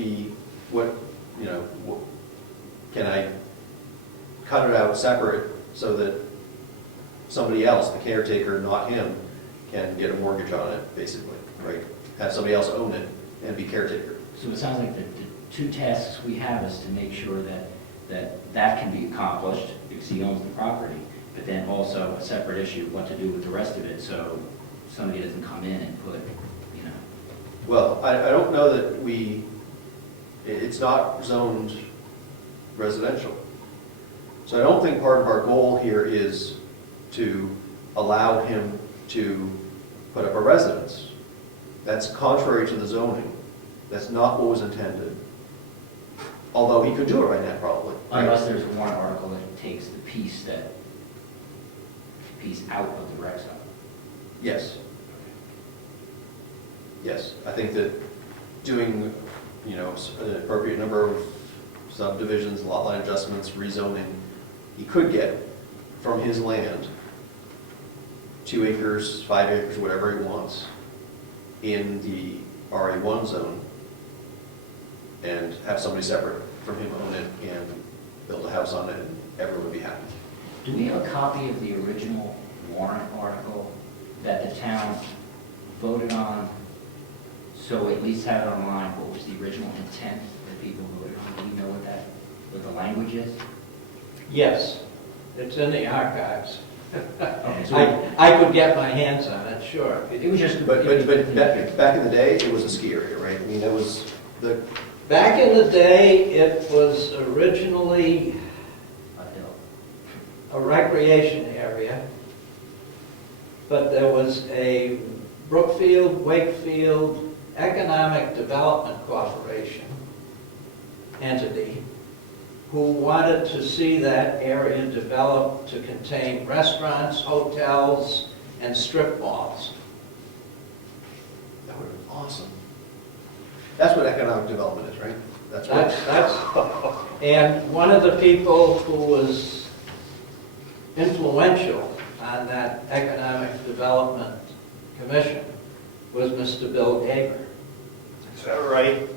can I cut it out separate so that somebody else, the caretaker, not him, can get a mortgage on it, basically, right? Have somebody else own it and be caretaker. So it sounds like the two tasks we have is to make sure that can be accomplished because he owns the property, but then also a separate issue, what to do with the rest of it so somebody doesn't come in and put, you know. Well, I don't know that it's not zoned residential. So I don't think part of our goal here is to allow him to put up a residence. That's contrary to the zoning. That's not what was intended. Although he could do it right now, probably. Right? Unless there's a warrant article that takes the piece out of the rec zone. Yes. Yes, I think that doing, an appropriate number of subdivisions, lot line adjustments, rezoning, he could get from his land 2 acres, 5 acres, whatever he wants in the RA1 zone and have somebody separate from him own it and build a house on it and everyone would be happy. Do we have a copy of the original warrant article that the town voted on, so at least have it online, what was the original intent that people voted on? Do you know what the language is? Yes, it's in the archives. Okay, so I could get my hands on it, sure. it was just. But back in the day, it was a ski area, right? I mean, that was the, Back in the day, it was originally a recreation area, but there was a Brookfield, Wakefield Economic Development Corporation entity who wanted to see that area develop to contain restaurants, hotels, and strip malls. that would have been awesome. That's what economic development is, right? That's what. And one of the people who was influential on that Economic Development Commission was Mr. Bill Gaber. Is that right?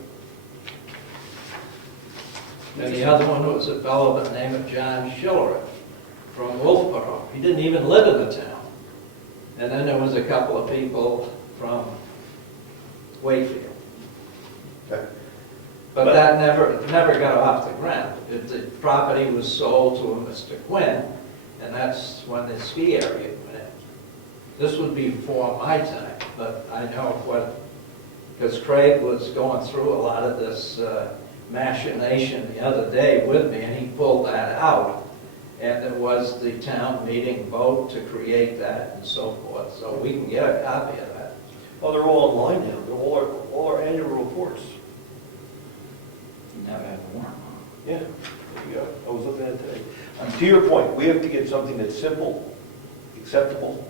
And the other one was a fellow by the name of John Schiller from Wolfboro. He didn't even live in the town. And then there was a couple of people from Wakefield. Okay. But that never got off the ground. The property was sold to a Mr. Quinn, and that's when the ski area went in. This would be before my time, but I know what, because Craig was going through a lot of this machination the other day with me, and he pulled that out. And there was the town meeting vote to create that and so forth, so we can get a copy of that. Well, they're all online now, they're all our annual reports. You never have a warrant on. Yeah, there you go. I was looking at it today. To your point, we have to get something that's simple, acceptable,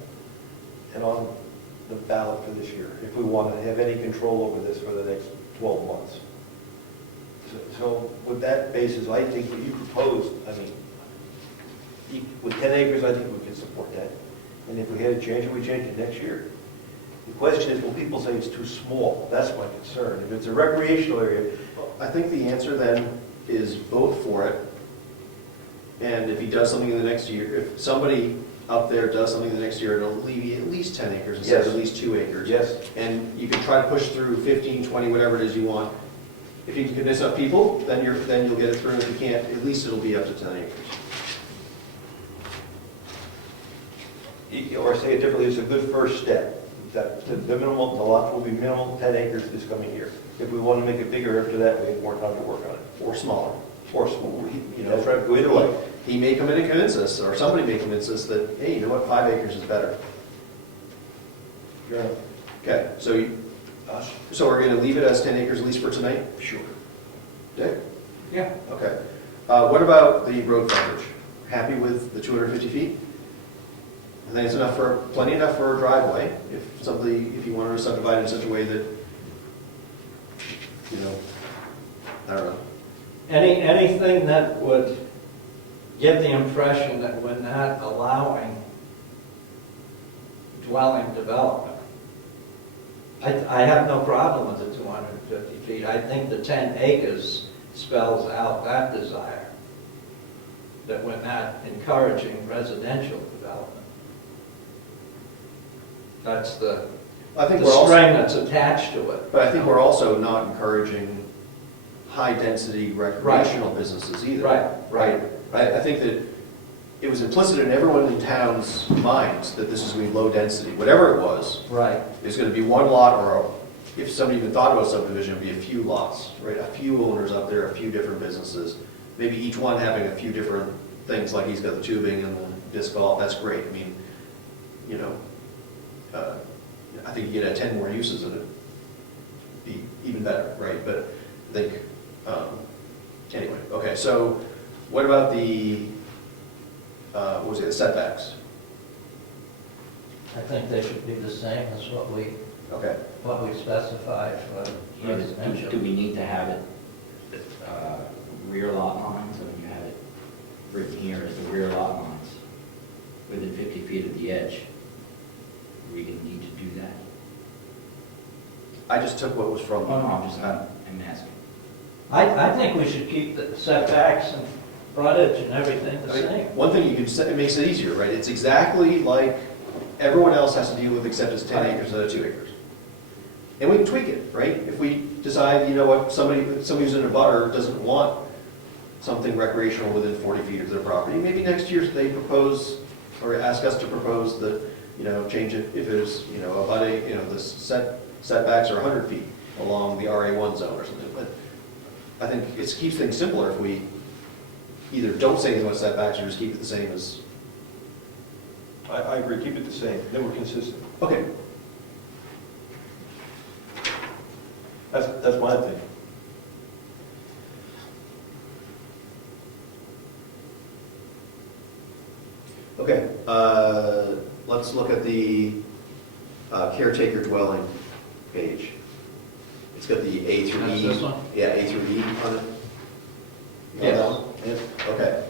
and on the ballot for this year, if we want to have any control over this for the next 12 months. So with that basis, I think what you proposed, I mean, with 10 acres, I think we can support that. And if we had to change it, we change it next year. The question is, will people say it's too small? That's my concern. If it's a recreational area, I think the answer then is vote for it. And if he does something in the next year, if somebody up there does something in the next year, it'll leave you at least 10 acres instead of Yes. at least 2 acres. yes, And you can try to push through 15, 20, whatever it is you want. If you can convince enough people, then you'll get it through. If you can't, at least it'll be up to 10 acres. or say it differently, it's a good first step. That the minimal, the lot will be minimal 10 acres this coming year. If we want to make it bigger after that, we have more time to work on it. Or smaller. Or small, You know, that's right, go either way. He may come in and convince us, or somebody may convince us that, hey, you know what, 5 acres is better. Sure. Okay, so Us? so we're going to leave it as 10 acres at least for tonight? Sure. Dick? Yeah. Okay. What about the road frontage? Happy with the 250 feet? I think it's enough plenty enough for a driveway, if you wanted to subdivide in such a way that, you know, I don't know. Anything that would give the impression that we're not allowing dwelling development. I have no problem with the 250 feet. I think the 10 acres spells out that desire, that we're not encouraging residential development. That's the I think we're also, string that's attached to it. but I think we're also not encouraging high-density recreational businesses either. Right. I think that it was implicit in everyone in town's minds that this is going to be low density. Whatever it was, Right. it's going to be one lot, or if somebody even thought about subdivision, it'd be a few lots, right? A few owners up there, a few different businesses, maybe each one having a few different things, like he's got the tubing and the disc golf. That's great. I mean, you know, I think you get 10 more uses and it'd be even better, right? But I think, anyway, okay, so what about the, what was it, the setbacks? I think they should be the same as what we specified for residential. Do we need to have it rear lot lines? I mean, you have it written here as the rear lot lines within 50 feet of the edge. Are we going to need to do that? I just took what was from. Oh, no, I'm asking. I think we should keep the setbacks and frontage and everything the I mean, same. one thing you can say, it makes it easier, right? It's exactly like everyone else has to deal with, except it's 10 acres instead of 2 acres. And we can tweak it, right? If we decide, you know what, somebody who's in a butter doesn't want something recreational within 40 feet of their property, maybe next year they propose, or ask us to propose that, you know, change it if there's, you know, abutting, you know, the setbacks are 100 feet along the RA1 zone or something. But I think it keeps things simpler if we either don't say anything about setbacks or just keep it the same as. I agree, keep it the same, then we're consistent. Okay. That's my opinion. Okay, let's look at the caretaker dwelling page. It's got the A through E. That's this one? Yeah, A through E on it. You got Yes. that one? Yeah. Okay.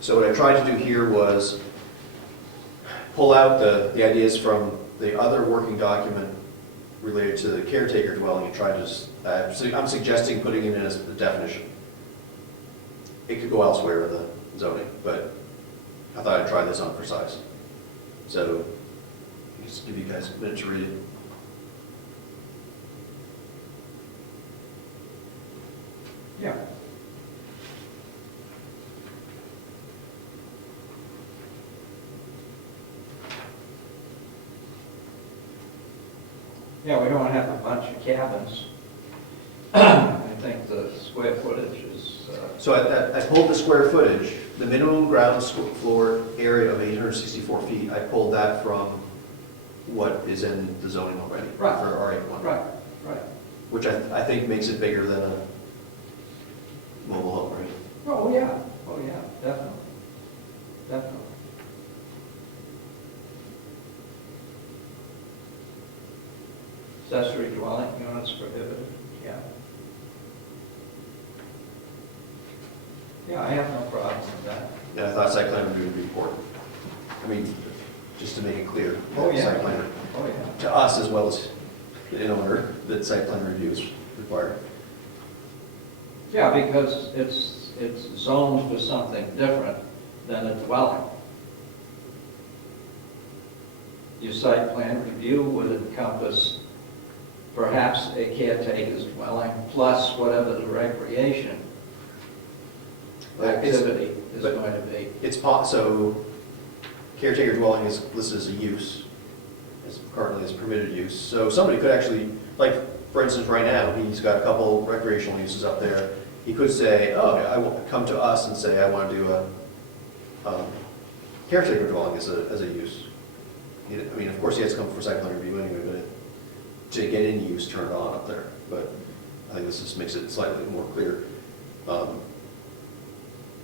So what I tried to do here was pull out the ideas from the other working document related to the caretaker dwelling and try to just, I'm suggesting putting it in as a definition. It could go elsewhere in the zoning, but I thought I'd try this on for size. So, just give you guys a minute to read it. Yeah. Yeah, we don't have a bunch of cabins. I think the square footage is, So I pulled the square footage, the minimum ground floor area of 864 feet, I pulled that from what is in the zoning already. Right. For RA1. right, right. Which I think makes it bigger than a mobile home, right? Oh, yeah, definitely, definitely. Accessory dwelling units prohibited, yeah. Yeah, I have no problem with that. And I thought site plan review would be important. I mean, just to make it clear. Oh, yeah. Site plan, Oh, yeah. to us as well as an owner, that site plan review is required. Yeah, because it's zoned for something different than a dwelling. Your site plan review would encompass perhaps a caretaker's dwelling plus whatever the recreation activity is but- going to be. So caretaker dwelling is listed as a use, as currently as permitted use. So somebody could actually, like, for instance, right now, he's got a couple recreational uses up there. He could say, oh, I will come to us and say, I want to do a caretaker dwelling as a use. I mean, of course, he has to come for site plan review anyway, but to get any use turned on up there. But I think this just makes it slightly more clear.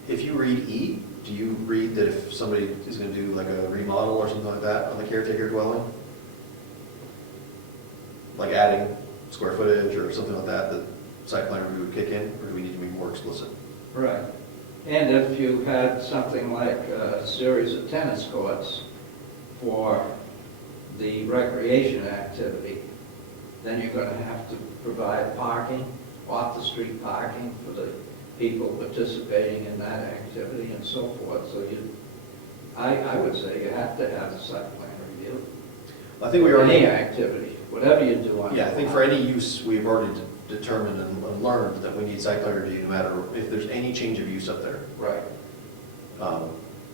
If you read E, do you read that if somebody is going to do like a remodel or something like that on the caretaker dwelling? Like adding square footage or something like that, the site plan review would kick in, or do we need to be more explicit? Right. And if you had something like a series of tennis courts for the recreation activity, then you're going to have to provide parking, off-the-street parking for the people participating in that activity and so forth. So I would say you have to have the site plan review. I think we For already, any activity, whatever you do on. yeah, I think for any use, we've already determined and learned that we need site plan review no matter if there's any change of use up there. Right.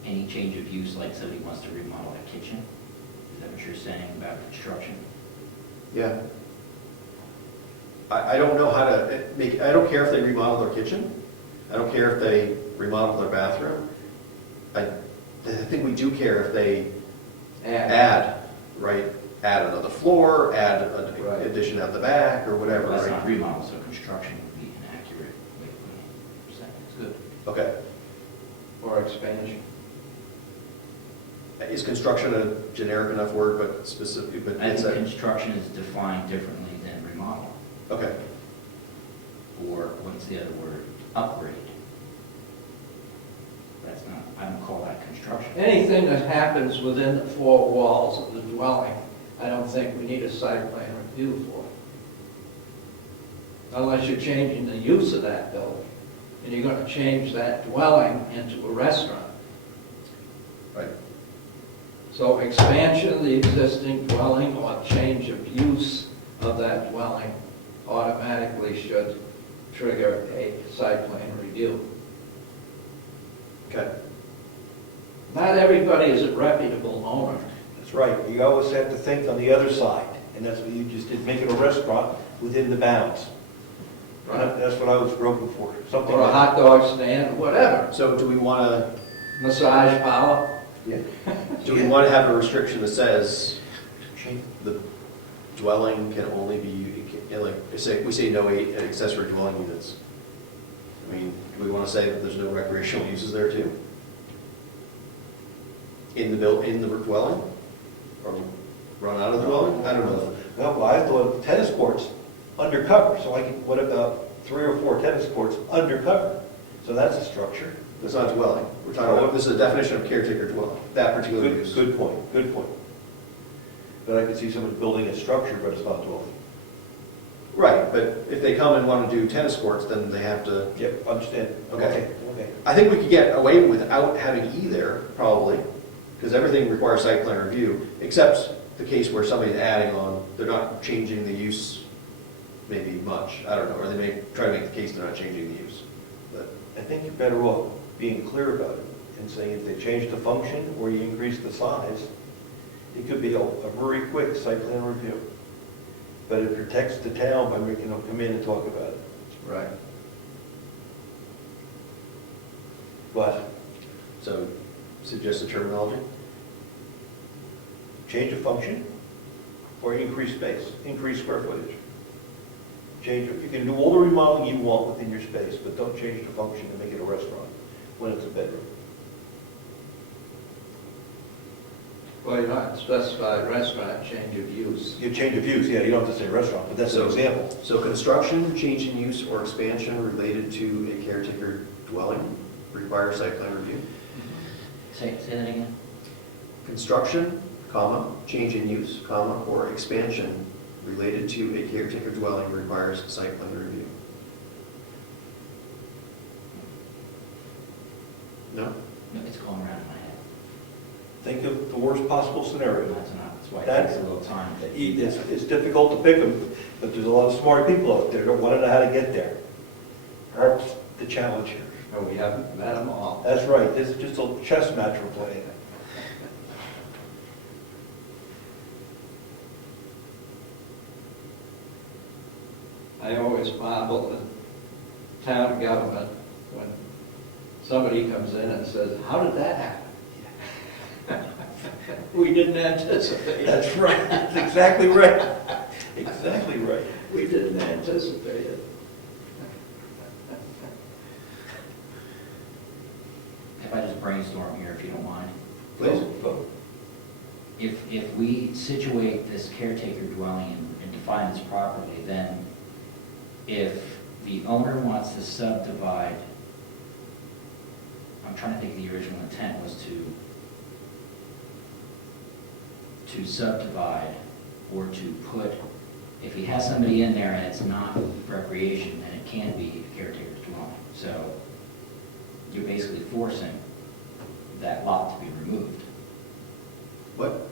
Any change of use, like somebody wants to remodel a kitchen? Is that what you're saying about construction? Yeah. I don't know how to make, I don't care if they remodel their kitchen. I don't care if they remodel their bathroom. I think we do care if they add, right? Add another floor, add an Right. addition at the back or whatever, That's right? not remodel, so construction would be inaccurate way of putting it. It's good. Okay. Or expansion. Is construction a generic enough word, but specific, but I it's think a, construction is defined differently than remodel, okay. or what's the other word? Upgrade. That's not, I don't call that construction. Anything that happens within the four walls of the dwelling, I don't think we need a site plan review for. Unless you're changing the use of that building, and you're going to change that dwelling into a restaurant. Right. So expansion of the existing dwelling or change of use of that dwelling automatically should trigger a site plan review. Okay. Not everybody is a reputable owner. That's right, you always have to think on the other side, and that's what you just did, make it a restaurant within the bounds. That's what I was groping for, something Or a like. hot dog stand, whatever. So do we want to, Massage parlor. do we want to have a restriction that says the dwelling can only be, like, we say no accessory dwelling units? I mean, do we want to say that there's no recreational uses there too? In the dwelling? Or run out of the dwelling? I don't know. No, well, I thought tennis courts undercover, so what about 3 or 4 tennis courts undercover? So that's a structure. It's not dwelling. We're talking about, this is a definition of caretaker dwelling, that particular use. Good point, good point. But I could see someone building a structure, but it's not dwelling. Right, but if they come and want to do tennis courts, then they have to, Yep, understand. Okay. Okay. I think we could get away without having E there, probably, because everything requires site plan review, except the case where somebody's adding on, they're not changing the use maybe much, I don't know, or they may try to make the case they're not changing the use. But I think you're better off being clear about it and saying if they change the function or you increase the size, it could be a very quick site plan review. But it protects the town by making them come in and talk about it. Right. But So, suggest a terminology? change the function or increase space, increase square footage. Change, you can do all the remodeling you want within your space, but don't change the function and make it a restaurant when it's a bedroom. Well, you're not specified restaurant, change of use. You change of use, yeah, you don't have to say restaurant, but that's an example. So construction, change in use, or expansion related to a caretaker dwelling requires site plan review. Say that again? Construction, comma, change in use, comma, or expansion related to a caretaker dwelling requires site plan review. No? No, it's going around in my head. Think of the worst possible scenario. That's why it That's- takes a little time. It's difficult to pick them, but there's a lot of smart people out there that want to know how to get there. That's the challenge here. And we haven't met them all. That's right, this is just a chess match we're playing. I always marvel at town government when somebody comes in and says, how did that happen? We didn't anticipate it. That's right, that's exactly right. Exactly right. We didn't anticipate it. If I just brainstorm here, if you don't mind. Please. Vote. If we situate this caretaker dwelling and define this properly, then if the owner wants to subdivide, I'm trying to think the original intent was to subdivide or to put, if he has somebody in there and it's not recreation, then it can be a caretaker's dwelling. So you're basically forcing that lot to be removed. What?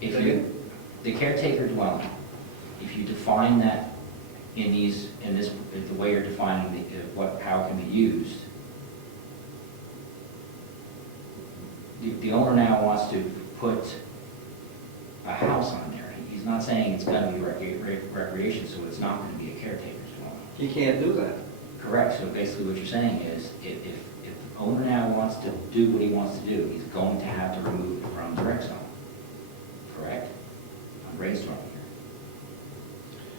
If Say you, again? the caretaker dwelling, if you define that in the way you're defining how it can be used, the owner now wants to put a house on there. He's not saying it's going to be recreation, so it's not going to be a caretaker's dwelling. He can't do that. Correct, so basically what you're saying is, if the owner now wants to do what he wants to do, he's going to have to remove it from the rec zone. Correct? I'm brainstorming here.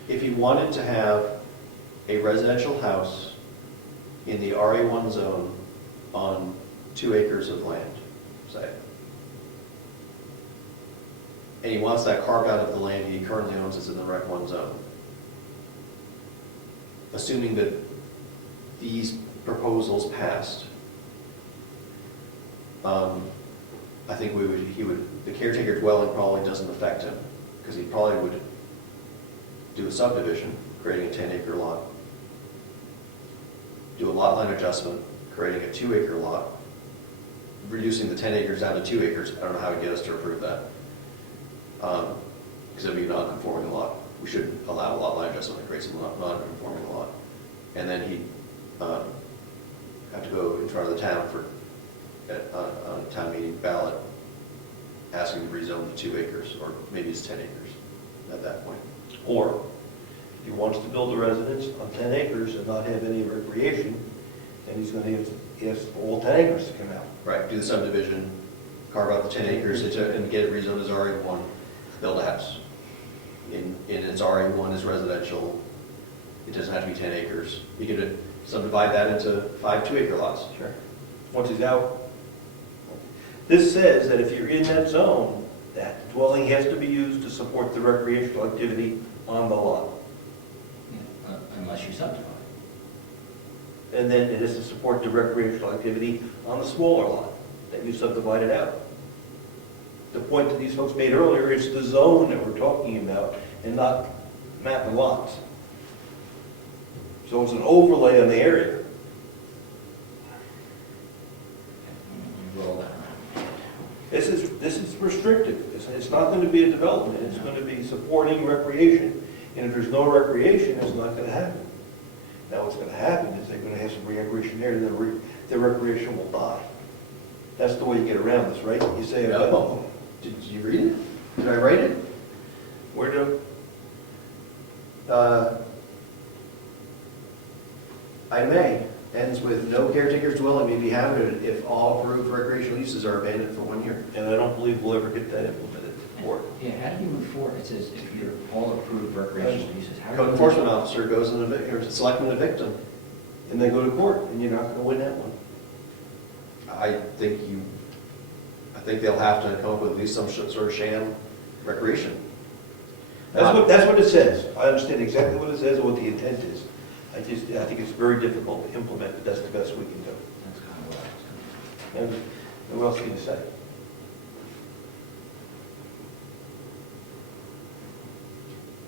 If you wanted to have a residential house in the RA1 zone on 2 acres of land, say, and he wants that carved out of the land he currently owns is in the Rec 1 zone, assuming that these proposals passed, I think the caretaker dwelling probably doesn't affect him, because he probably would do a subdivision, creating a 10-acre lot, do a lot line adjustment, creating a 2-acre lot, reducing the 10 acres down to 2 acres. I don't know how he'd get us to approve that. because it'll be a non-conforming lot. We should allow a lot line adjustment that creates a non-conforming lot. And then he'd have to go in front of the town for, on a town meeting ballot, asking to rezone the 2 acres, or maybe it's 10 acres at that point. Or, if he wants to build a residence on 10 acres and not have any recreation, then he's gonna have to ask for all 10 acres to come out. Right, do the subdivision, carve out the 10 acres, and get it rezoned as RA1, build a house. In its RA1 is residential, it doesn't have to be 10 acres. You could subdivide that into 5 2-acre lots. Sure. Once he's out. This says that if you're in that zone, that dwelling has to be used to support the recreational activity on the lot. Unless you subdivide. And then it is to support the recreational activity on the smaller lot that you subdivided out. The point that these folks made earlier is the zone that we're talking about and not mapping lots. So it's an overlay on the area. You roll that around. This is restrictive. It's not going to be a development. It's going to be supporting recreation. And if there's no recreation, it's not going to happen. Now what's going to happen is they're going to have some recreation there, and the recreation will die. That's the way you get around this, right? You say, No. Did you read it? Did I write it? where do, Item A ends with no caretaker's dwelling may be habited if all approved recreational uses are abandoned for 1 year. and I don't believe we'll ever get that implemented. Or, Yeah, how do you move forward? It says if you're all approved recreational uses. How do Code you- enforcement officer goes and or selectman a victim. and they go to court, and you're not going to win that one. I think they'll have to come up with at least some sort of sham recreation. That's what it says. I understand exactly what it says and what the intent is. I think it's very difficult to implement, but that's the best we can do. That's kind of what I was And what else can you say?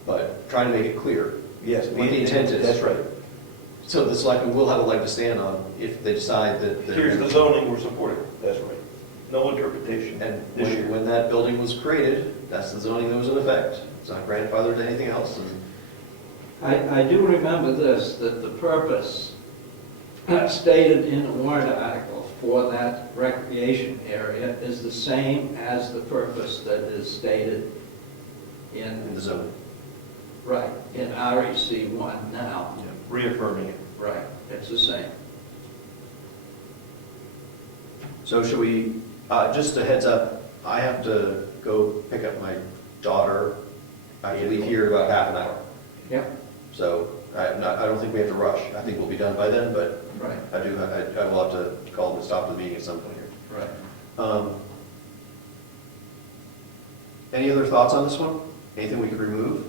But trying to make it clear. Yes. What the intent is. That's right. So the selectmen will have a leg to stand on if they decide that. Here's the zoning we're supporting. That's right. No interpretation. And this year. when that building was created, that's the zoning that was in effect. It's not grandfathered to anything else. And I do remember this, that the purpose stated in the warrant article for that recreation area is the same as the purpose that is stated in in, the zoning. right, in REC 1 now. Reaffirming it. Right, it's the same. So should we, just a heads up, I have to go pick up my daughter. I have to leave here in about half an hour. Yep. So I don't think we have to rush. I think we'll be done by then, but Right, I will have to call and stop the meeting at some point here. right. Any other thoughts on this one? Anything we could remove?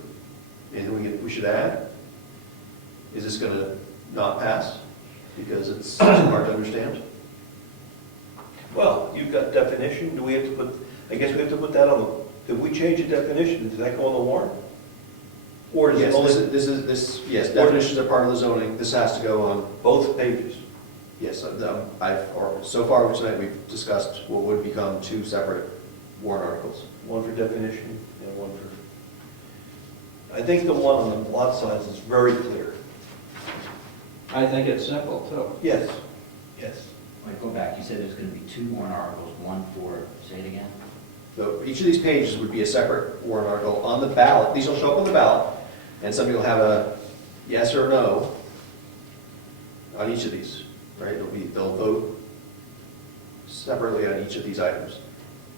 Anything we should add? Is this going to not pass because it's hard to understand? Well, you've got definition. Do we have to put, I guess we have to put that on the, if we change the definition, does that go on the warrant? Or does it Yes, only, yes, definitions are part of the zoning. This has to go on, both pages? yes, so far tonight we've discussed what would become 2 separate warrant articles. One for definition and one for, I think the one on the lot size is very clear. I think it's simple, too. Yes, yes. Wait, go back. You said there's going to be 2 warrant articles, one for, say it again? So each of these pages would be a separate warrant article on the ballot. These will show up on the ballot, and somebody will have a yes or no on each of these, right? They'll vote separately on each of these items.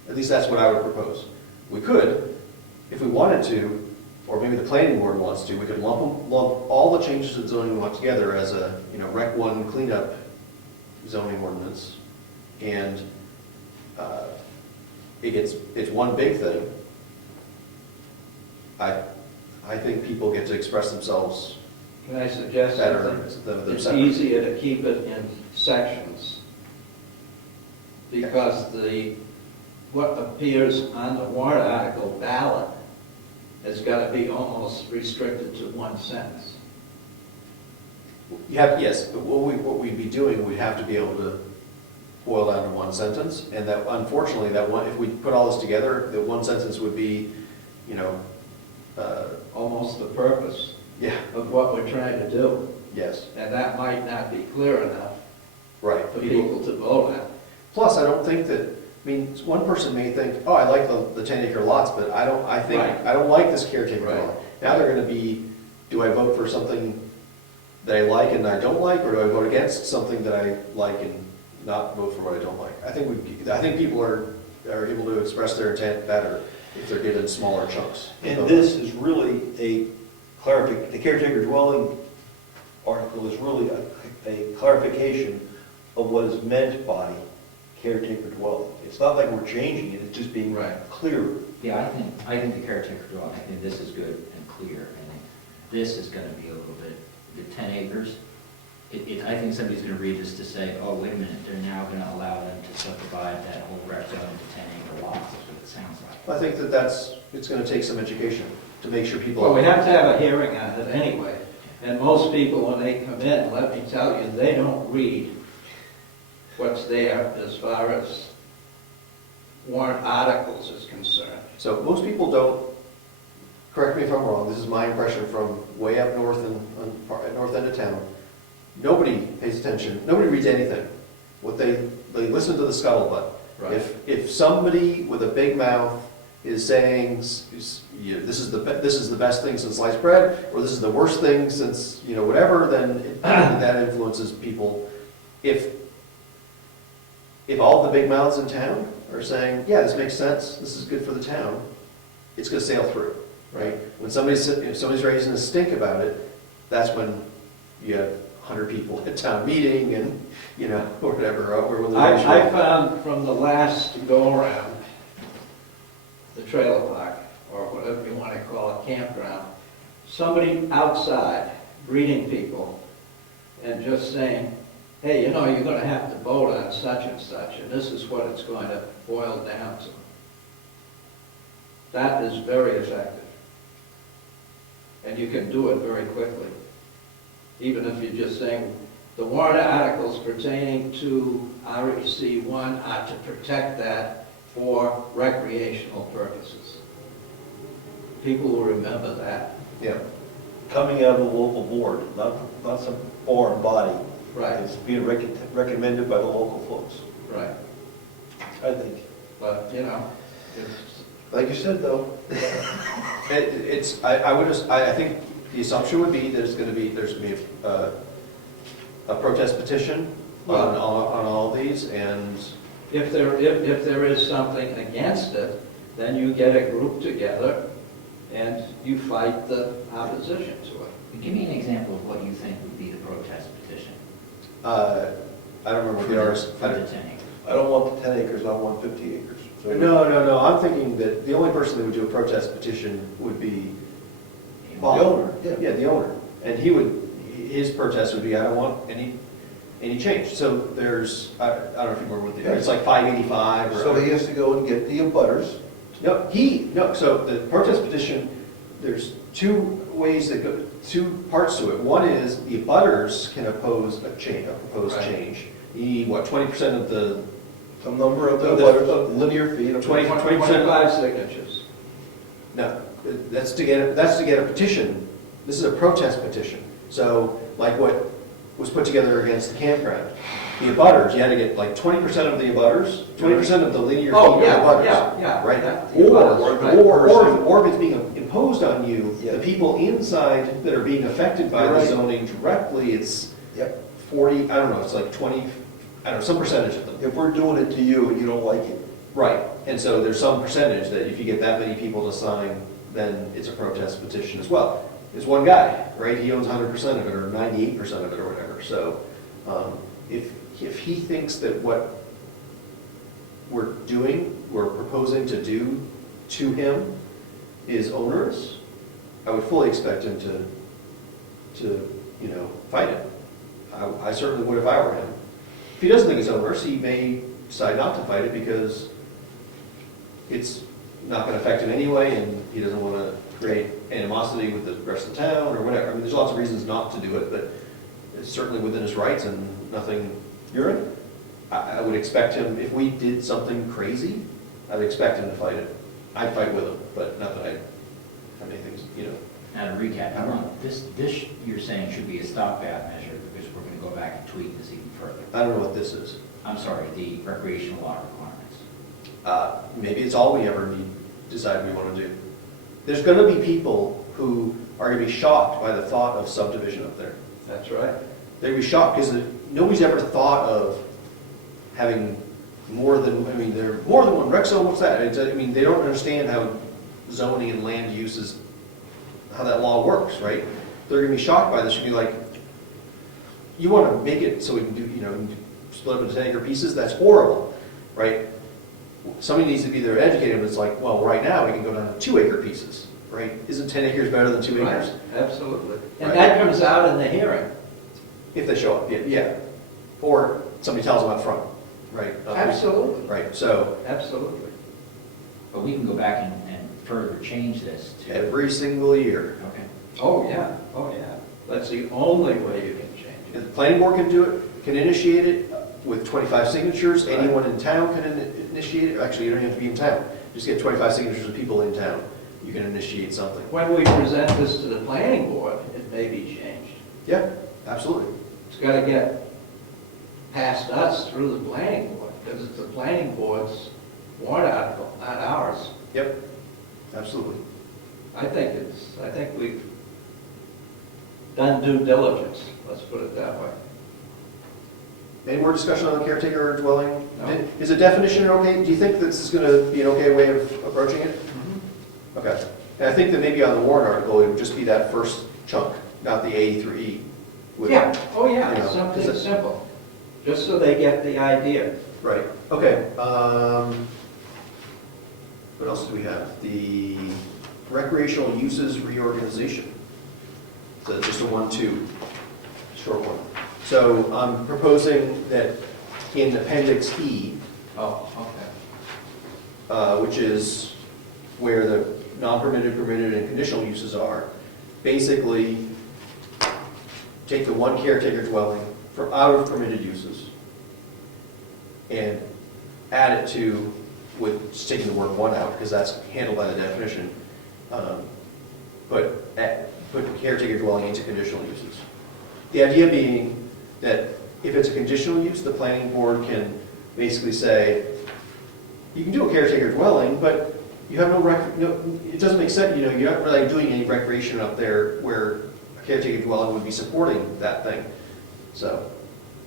At least that's what I would propose. We could, if we wanted to, or maybe the planning board wants to, we could lump all the changes to the zoning we want together as a, Rec 1 cleanup zoning ordinance, and it's one big thing. I think people get to express themselves Can I suggest better something? than It's separate. easier to keep it in sections, because what appears on the warrant article ballot has got to be almost restricted to 1 sentence. Yes, but what we'd be doing, we'd have to be able to boil down to 1 sentence, and that, unfortunately, if we put all this together, the 1 sentence would be, almost the purpose Yeah, of what we're trying to do. yes, And that might not be clear enough right. for people to vote on. Plus, I don't think that, I mean, one person may think, oh, I like the 10-acre lots, but I think, Right. I don't like this caretaker Right. dwelling. Now they're gonna be, do I vote for something that I like and I don't like, or do I vote against something that I like and not vote for what I don't like? I think people are able to express their intent better if they're given smaller chunks. And this is really the caretaker dwelling article is really a clarification of what is meant by caretaker dwelling. It's not like we're changing it, it's just being Right. clearer. Yeah, I think the caretaker dwelling, I think this is good and clear. I think this is gonna be a little bit, the 10 acres, I think somebody's gonna read this to say, oh, wait a minute, they're now gonna allow them to subdivide that whole rec zone into 10-acre lots, that's what it sounds like. I think it's gonna take some education to make sure people. Well, we have to have a hearing on it anyway. And most people, when they come in, let me tell you, they don't read what's there as far as warrant articles is concerned. So most people don't, correct me if I'm wrong, this is my impression from way up north and north end of town. Nobody pays attention, nobody reads anything. What they listen to the scuttlebutt. Right. If somebody with a big mouth is saying, this is the best thing since sliced bread, or this is the worst thing since, whatever, then that influences people. If all the big mouths in town are saying, yeah, this makes sense, this is good for the town, it's gonna sail through, right? If somebody's raising a stink about it, that's when you have 100 people at town meeting and, or whatever, or when I found from the last go-around, the trailer park, or whatever you want to call it, campground, somebody outside reading people and just saying, hey, you're going to have to vote on such and such, and this is what it's going to boil down to. That is very effective. And you can do it very quickly. Even if you're just saying, the warrant articles pertaining to REC 1 are to protect that for recreational purposes. People will remember that. Yeah, Coming out of the local board, not some foreign body. Right, It's being recommended by the local folks, right. I think. But, it's, Like you said, though, I think the assumption would be there's gonna be a protest petition on all of these, and if there is something against it, then you get a group together and you fight the opposition to it. Give me an example of what you think would be the protest petition I don't remember what the ours. for the 10 acres. I don't want the 10 acres, I want 50 acres. So No, I'm thinking that the only person that would do a protest petition would be The Bob. owner, yeah. Yeah, the owner. And his protest would be, I don't want any change. So there's, I don't know if you remember what it's like 585 or. So he has to go and get the abutters. So the protest petition, there's two parts to it. One is the abutters can oppose a proposed Right. change. You need, 20% of the, Some number of the Of the- abutters, linear feet. 20% 25 signatures. no, that's to get a petition. This is a protest petition. So like what was put together against the campground, the abutters, you had to get like 20% of the abutters, 20% of the linear feet Oh, of yeah, abutters. yeah. Right? That- the abutters, right. Or if it's being imposed on you, Yeah. the people inside that are being affected by the Right. zoning directly, it's Yep. 40, I don't know, it's like 20, I don't know, some percentage of them. If we're doing it to you and you don't like it, Right, and so there's some percentage that if you get that many people to sign, then it's a protest petition as well. There's one guy, right, he owns 100% of it, or 98% of it, or whatever, so if he thinks that what we're proposing to do to him is onerous, I would fully expect him to fight it. I certainly would if I were him. If he doesn't think it's onerous, he may decide not to fight it because it's not going to affect him anyway, and he doesn't want to create animosity with the rest of the town or whatever. I mean, there's lots of reasons not to do it, but it's certainly within his rights and nothing. I would expect him, if we did something crazy, I'd expect him to fight it. I'd fight with him, but not that how many things, you know. Now to recap, you want, this you're saying should be a stopgap measure because we're going to go back and tweak this even further. I don't know what this is. I'm sorry, the recreational lot requirements. Maybe it's all we ever decide we want to do. There's going to be people who are going to be shocked by the thought of subdivision up there. That's right. They're going to be shocked because nobody's ever thought of having more than, I mean, there are more than one rec zone, what's that? I mean, they don't understand how zoning and land use is, how that law works, right? They're going to be shocked by this and be like, you want to make it so we can do, you know, split up into 10-acre pieces? That's horrible, right? Somebody needs to be there educated, but it's like, well, right now we can go down to 2-acre pieces, right? Isn't 10 acres better than 2 acres? Right, absolutely. And Right. that comes out in the hearing. If they show up, yeah. Or somebody tells them up front, right? Absolutely. Right, so Absolutely. But we can go back and further change this to. every single year, Okay. Oh, yeah, oh, yeah. That's the only way you can change the it. planning board can do it, can initiate it with 25 signatures. Right. Anyone in town can initiate it. Actually, you don't have to be in town. Just get 25 signatures of people in town. You can initiate something. When we present this to the planning board, it may be changed. Yeah, absolutely. It's got to get past us through the planning board, because it's the planning board's warrant article, not ours. Yep, absolutely. I think we've done due diligence, let's put it that way. Any more discussion on the caretaker dwelling? No. Is a definition okay? Do you think this is going to be an okay way of approaching it? Okay. And I think that maybe on the warrant article, it would just be that first chunk, not the A through E. With- Yeah, oh You yeah, know, something is it- simple, just so they get the idea. Right, okay. What else do we have? The recreational uses reorganization. So just a 1-2, short one. So I'm proposing that in Appendix E, Oh, okay. which is where the non-permitted, permitted, and conditional uses are, basically take the one caretaker dwelling for out of permitted uses and add it to, with just taking the word one out, because that's handled by the definition, put caretaker dwelling into conditional uses. The idea being that if it's a conditional use, the planning board can basically say, you can do a caretaker dwelling, but you have it doesn't make sense, you know, you're not really doing any recreation up there where a caretaker dwelling would be supporting that thing. So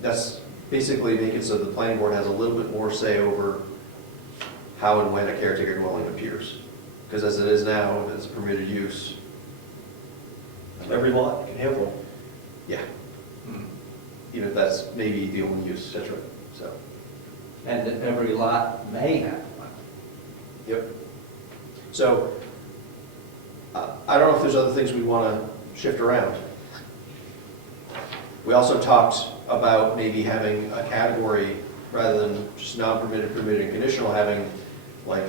that's basically make it so the planning board has a little bit more say over how and when a caretaker dwelling appears. Because as it is now, if it's a permitted use, Every lot can have one. yeah, Hmm. even if that's maybe the only use. That's right. So, And that every lot may have one. yep. So, I don't know if there's other things we want to shift around. We also talked about maybe having a category, rather than just non-permitted, permitted, and conditional, having like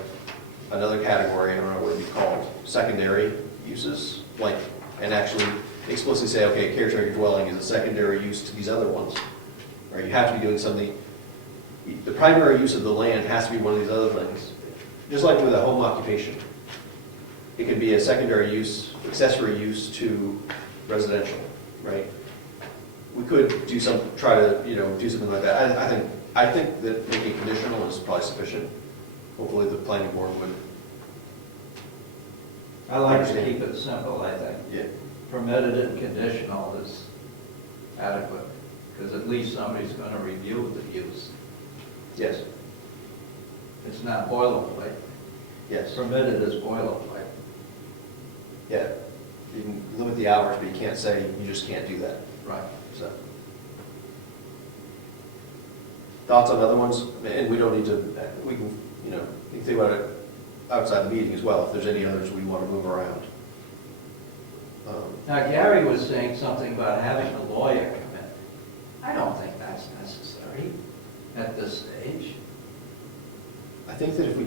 another category, I don't know what it'd be called, secondary uses, like, and actually explicitly say, okay, caretaker dwelling is a secondary use to these other ones. Right, you have to be doing something, the primary use of the land has to be one of these other things. Just like with a home occupation. It could be a secondary use, accessory use to residential, right? We could do try to, do something like that. I think that making it conditional is probably sufficient. Hopefully the planning board would, I like to Understand. keep it simple, I think. yeah. Permitted and conditional is adequate, because at least somebody's going to review the use. Yes, It's not boilerplate. yes, Permitted is boilerplate. yeah. You can limit the hours, but you can't say you just can't do that, Right. so. Thoughts on other ones? And we don't need to, we can, you can think about it outside the meeting as well, if there's any others we want to move around. Now, Gary was saying something about having a lawyer come in. I don't think that's necessary at this stage. I think that if we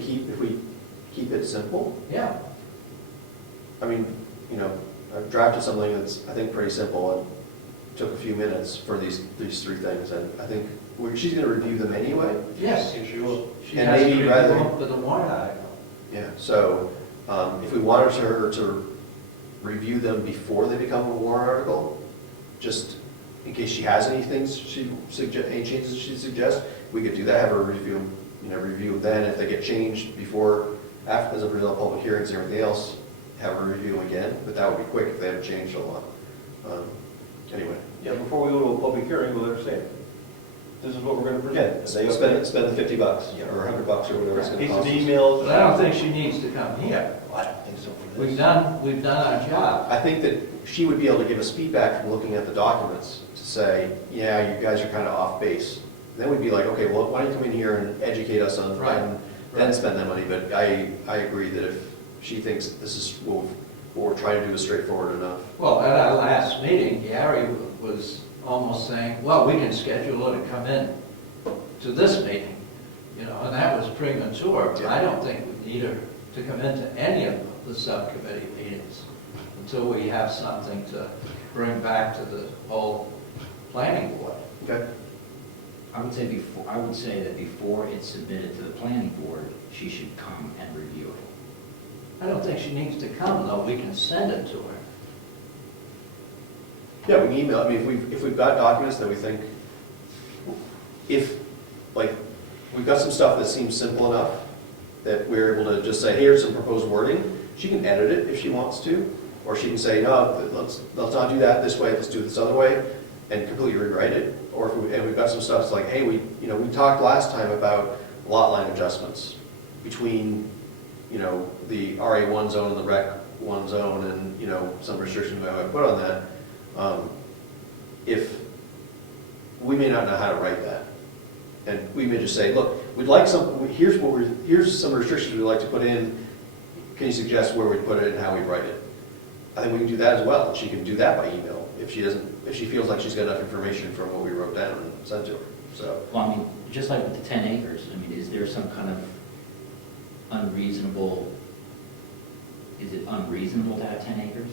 keep it simple, Yeah. I mean, I've drafted something that's, I think, pretty simple and took a few minutes for these three things, and I think she's going to review them anyway. Yes. Yes, you will. She And has to maybe review rather- them for the warrant article. Yeah, so if we wanted her to review them before they become a warrant article, just in case she has any things any changes she suggests, we could do that, have her review them then. If they get changed before, after, as a result of public hearings and everything else, have her review them again, but that would be quick if they haven't changed a lot. Anyway. Yeah, before we go to a public hearing, we'll let her say it. This is what we're gonna present. Spend the $50 or $100 or whatever it's gonna Piece cost of us. emails. But I don't think she needs to come here. I don't think so for We've this. done our job. I think that she would be able to give us feedback from looking at the documents to say, yeah, you guys are kind of off base. Then we'd be like, okay, well, why don't you come in here and educate us on, Right. and then spend that money. But I agree that if she thinks this is what we're trying to do is straightforward enough. Well, at our last meeting, Gary was almost saying, well, we can schedule her to come in to this meeting, and that was premature, but I don't think we need her to come into any of the subcommittee meetings until we have something to bring back to the whole planning board. Okay? I would say that before it's submitted to the planning board, she should come and review it. I don't think she needs to come, though. We can send it to her. Yeah, we can email, I mean, if we've got documents that we think, we've got some stuff that seems simple enough that we're able to just say, here's some proposed wording, she can edit it if she wants to, or she can say, no, let's not do that this way, let's do it this other way, and completely rewrite it. Or if we've got some stuff that's like, hey, we talked last time about lot line adjustments between, the RA1 zone and the Rec 1 zone, and, some restrictions we might put on that. If we may not know how to write that, and we may just say, look, we'd like here's some restrictions we'd like to put in. Can you suggest where we put it and how we write it? I think we can do that as well. She can do that by email if she feels like she's got enough information from what we wrote down and sent to her. So. Well, I mean, just like with the 10 acres, I mean, is there some kind of unreasonable, is it unreasonable to have 10 acres?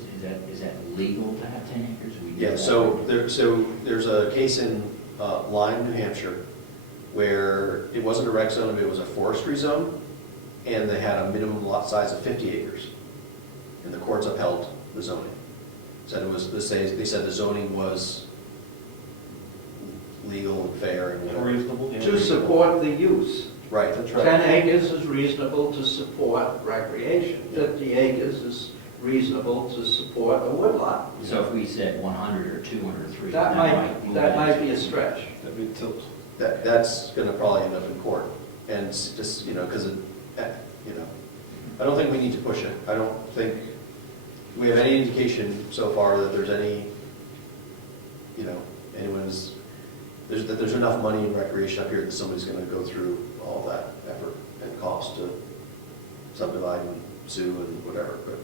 Is that legal to have 10 acres? Yeah, so there's a case in Lyme, New Hampshire, where it wasn't a rec zone, but it was a forestry zone, and they had a minimum lot size of 50 acres. And the courts upheld the zoning. They said the zoning was legal and fair and whatever. Reasonable. yeah. To support the use. Right. That's right. 10 acres is reasonable to support recreation. 50 acres is reasonable to support a woodlot. So if we said 100 or 200 or 300, That might be a stretch. That'd be a tilt. That's gonna probably end up in court. And it's just, because I don't think we need to push it. I don't think we have any indication so far that there's any, that there's enough money in recreation up here that somebody's gonna go through all that effort and cost to subdivide and sue and whatever, but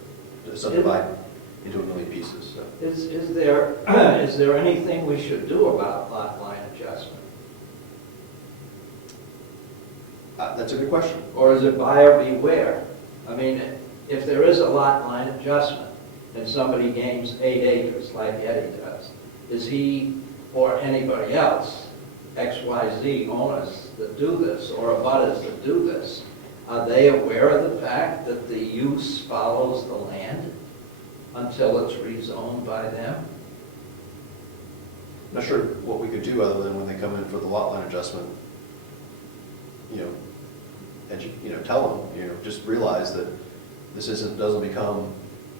to subdivide into a million pieces, so. Is there anything we should do about lot line adjustment? That's a good question. Or is it buyer beware? I mean, if there is a lot line adjustment and somebody gains 8 acres like Eddie does, is he or anybody else, XYZ owners that do this or abutters that do this, are they aware of the fact that the use follows the land until it's rezoned by them? Not sure what we could do other than when they come in for the lot line adjustment, tell them, just realize that this doesn't become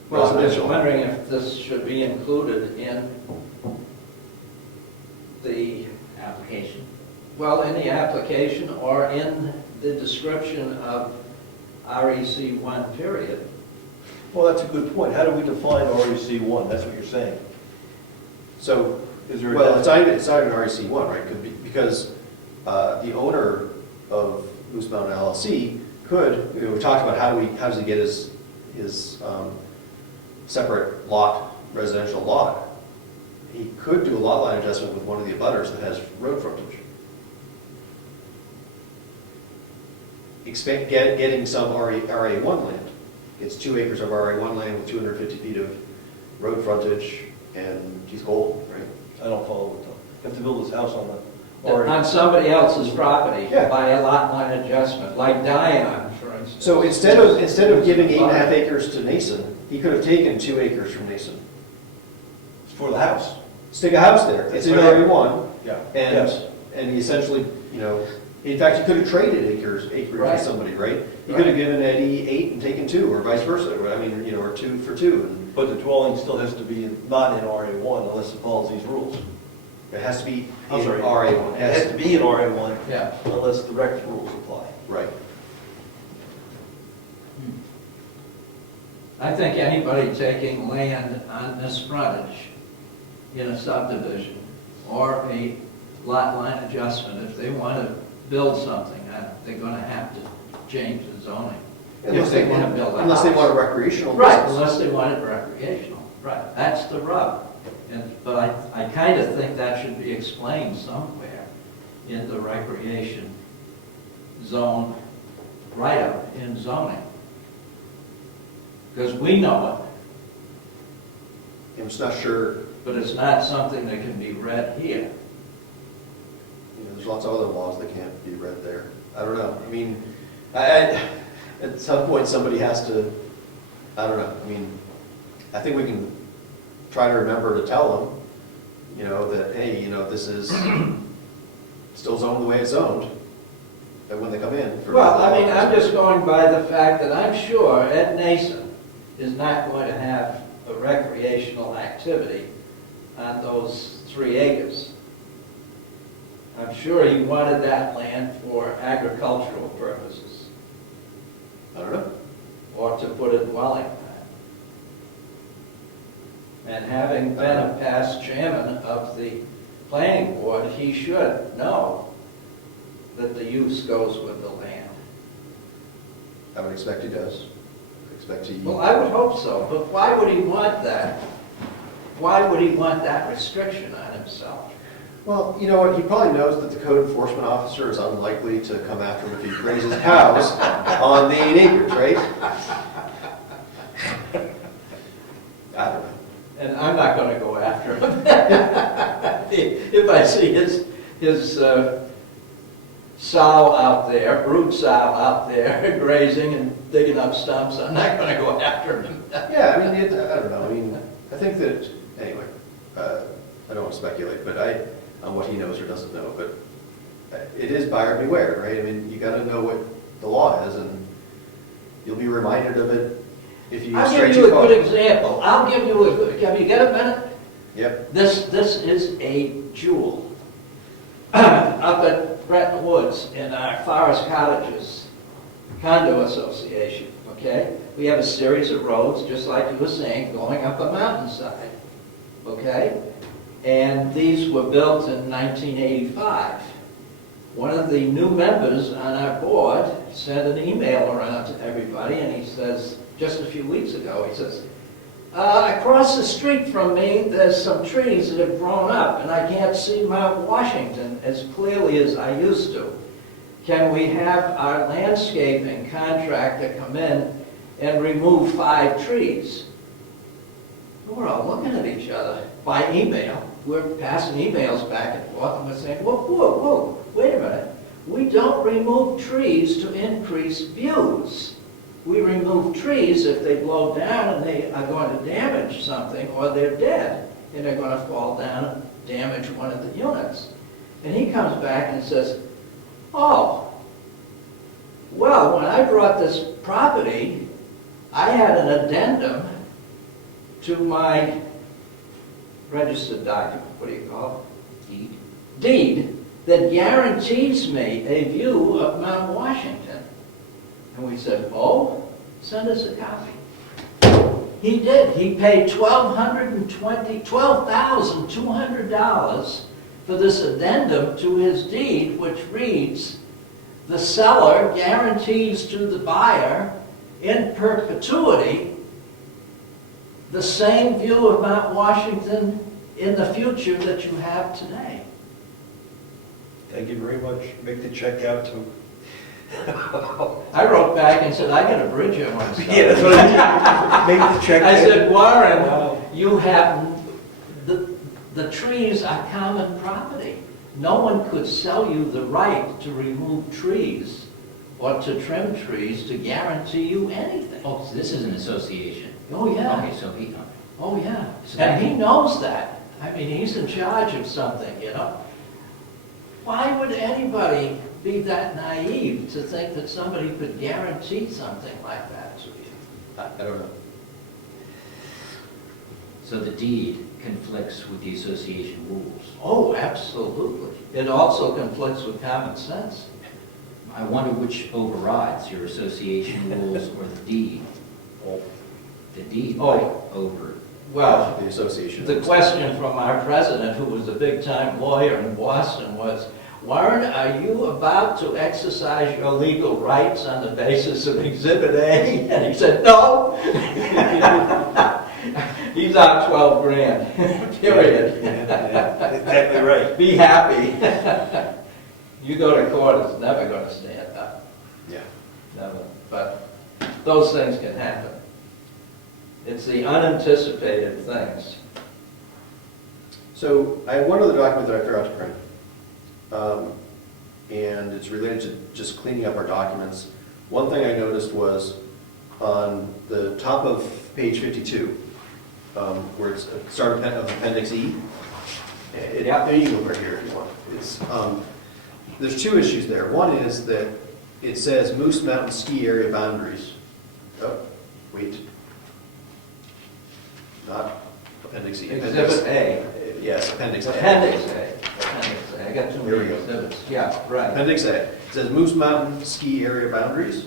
Well, I'm just residential. wondering if this should be included in the, application. in the application or in the description of REC 1 period. Well, that's a good point. How do we define REC 1? That's what you're saying. So, Is there a well, it's not even REC 1, right? Because the owner of Moose Mountain LLC could, we talked about how does he get his separate residential lot. He could do a lot line adjustment with one of the abutters that has road frontage. Getting some RA1 land. Gets 2 acres of RA1 land with 250 feet of road frontage, and he's golden, right? I don't follow it though. You have to build his house on the. On somebody else's property Yeah. by a lot line adjustment, like Dion, for instance. So instead of giving 8.5 acres to Nason, he could have taken 2 acres from Nason. It's for the house. Stick a house there, it's in RE1, Yeah. and, Yes. and he essentially, you know, in fact, he could have traded acreage Right. with somebody, right? He could have given Eddie 8 and taken 2, or vice versa, I mean, you know, or 2 for 2, and But the dwelling still has to be not in RA1 unless it follows these rules. it has to be I'm in sorry. RA1. It has to be in RA1 Yeah. unless the rec rules apply. Right. I think anybody taking land on this frontage in a subdivision or a lot line adjustment, if they want to build something, they're going to have to change the zoning. If they want to build a Unless they house. want a recreational Right, business. unless they want it recreational, right, that's the rub. But I kind of think that should be explained somewhere in the recreation zone write-up in zoning. Because we know I'm just not sure, it, but it's not something that can be read here. you know, there's lots of other laws that can't be read there. I don't know, I mean, at some point, somebody has to, I don't know, I mean, I think we can try to remember to tell them, you know, that, hey, you know, this is still zoned the way it's zoned, and when they come in. for- Well, I mean, I'm just going by the fact that I'm sure Ed Nason is not going to have a recreational activity on those 3 acres. I'm sure he wanted that land for agricultural purposes, I don't know. or to put a dwelling on. And having been a past chairman of the planning board, he should know that the use goes with the land. I would expect he does. I expect he. Well, I would hope so, but why would he want that? Why would he want that restriction on himself? Well, you know what, he probably knows that the code enforcement officer is unlikely to come after him if he raises cows on the 8 acres, right? I don't know. And I'm not gonna go after him. If I see his sow out there, brood sow out there grazing and digging up stumps, I'm not gonna go after him. Yeah, I mean, I don't know, I mean, I think that, anyway, I don't want to speculate, but on what he knows or doesn't know, but it is buyer beware, right? I mean, you gotta know what the law is, and you'll be reminded of it if you I'll stray give too you a far. good example. Have you got a minute? Yep, This is a jewel. Up at Bretton Woods in our Forest Cottages condo association, okay? We have a series of roads, just like you were saying, going up a mountainside, okay? And these were built in 1985. One of the new members on our board sent an email around to everybody, and he says, just a few weeks ago, he says, across the street from me, there's some trees that have grown up, and I can't see Mount Washington as clearly as I used to. Can we have our landscaping contractor come in and remove 5 trees? We're all looking at each other by email. We're passing emails back and forth, and we're saying, whoa, wait a minute. We don't remove trees to increase views. We remove trees if they blow down and they are going to damage something, or they're dead and they're going to fall down and damage one of the units. And he comes back and says, oh, well, when I brought this property, I had an addendum to my registered document, what do you call it? Deed that guarantees me a view of Mount Washington. And we said, oh, send us a copy. He did. He paid $12,200 for this addendum to his deed, which reads, the seller guarantees to the buyer in perpetuity the same view of Mount Washington in the future that you have today. Thank you very much. Make the check out to. I wrote back and said, I got a bridge I want to start. Yeah, that's what I mean. Make the check. I said, Warren, Wow. you have, the trees are common property. No one could sell you the right to remove trees or to trim trees to guarantee you anything. Oh, so this is an association. Oh, yeah. Okay, so he, Oh, yeah. So And that- he knows that. I mean, he's in charge of something, you know? Why would anybody be that naive to think that somebody could guarantee something like that to you? I don't know. so the deed conflicts with the association rules. Oh, absolutely. It also conflicts with common sense. I wonder which overrides, your association rules or the deed? The deed Oh. might over. Well, The association. the question from our president, who was a big-time lawyer in Boston, was, Warren, are you about to exercise your legal rights on the basis of Exhibit A? And he said, no. He's out 12 grand, period. Exactly right. Be happy. You go to court, it's never going to stand up, Yeah. never. But those things can happen. It's the unanticipated things. So I have one other document that I forgot to print. And it's related to just cleaning up our documents. One thing I noticed was on the top of page 52, where it's start of Appendix E. Yeah. There you go right here if you want. It's, there's two issues there. One is that it says Moose Mountain Ski Area boundaries. Oh, wait. Not Appendix E. Exhibit A. Yes, Appendix A. Appendix A. Appendix A. I got too There we many go. exhibits. Yeah, right. Appendix A, it says Moose Mountain Ski Area boundaries.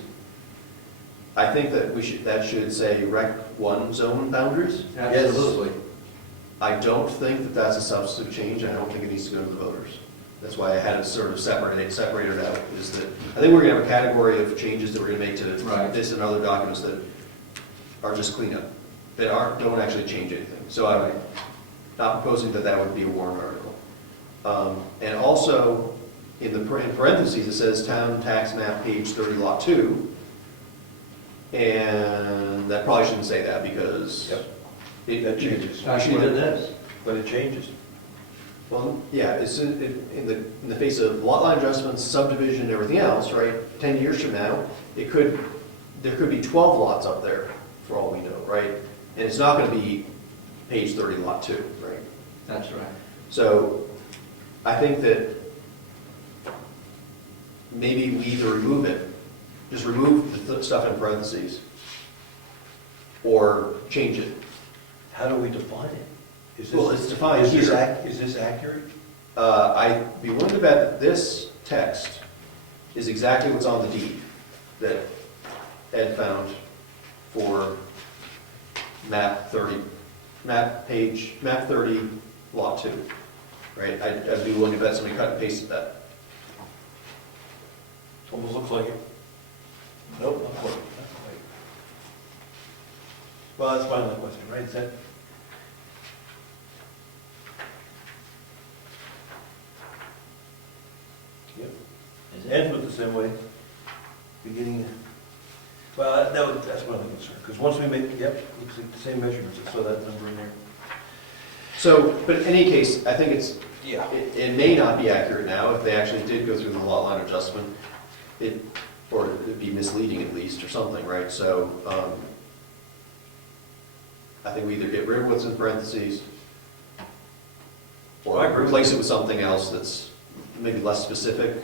I think that that should say Rec 1 zone boundaries. Absolutely. I don't think that that's a substantive change, I don't think it needs to go to the voters. That's why I had it sort of separated out, is that, I think we're gonna have a category of changes that we're gonna make to Right. this and other documents that are just cleanup, that don't actually change anything. So I'm not proposing that that would be a warrant article. And also, in parentheses, it says town tax map page 30 lot 2. And that probably shouldn't say that because. Yep. That changes. Actually, it is. But it changes. Well, yeah, it's in the face of lot line adjustments, subdivision, and everything else, right? 10 years from now, there could be 12 lots up there, for all we know, right? And it's not gonna be page 30 lot 2, right? That's right. So, I think that maybe we either remove it, just remove the stuff in parentheses, or change it. How do we define it? Is Well, this- it's defined is this here. Is this accurate? I'd be willing to bet that this text is exactly what's on the deed that Ed found for map 30, map 30, lot 2, right? I'd be willing to bet somebody cut and pasted that. Almost looks like it. Nope, not quite. Well, that's my only question, right? Is that? Yep. Is it? Ends with the same way. Beginning, well, that's my only concern, because once we make, yep, looks like the same measurements, I saw that number in there. So, but in any case, I think Yeah. it may not be accurate now if they actually did go through the lot line adjustment. Or it'd be misleading at least, or something, right? So, I think we either get rid of what's in parentheses, or replace it with something else that's maybe less specific.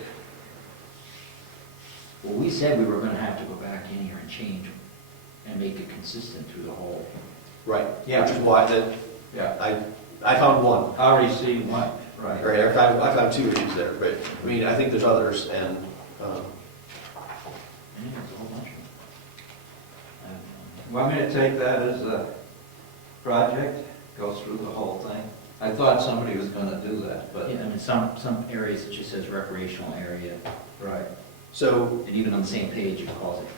Well, we said we were gonna have to go back in here and change and make it consistent through the whole. Right. Yeah. Which is why Yeah. I found one. REC one, right. Right, I found 2 issues there, but, I mean, I think there's others, and, Yeah, it's a whole bunch of them. Want me to take that as a project, go through the whole thing? I thought somebody was gonna do that, but. Yeah, I mean, some areas it just says recreational area, Right. so, and even on the same page it calls it,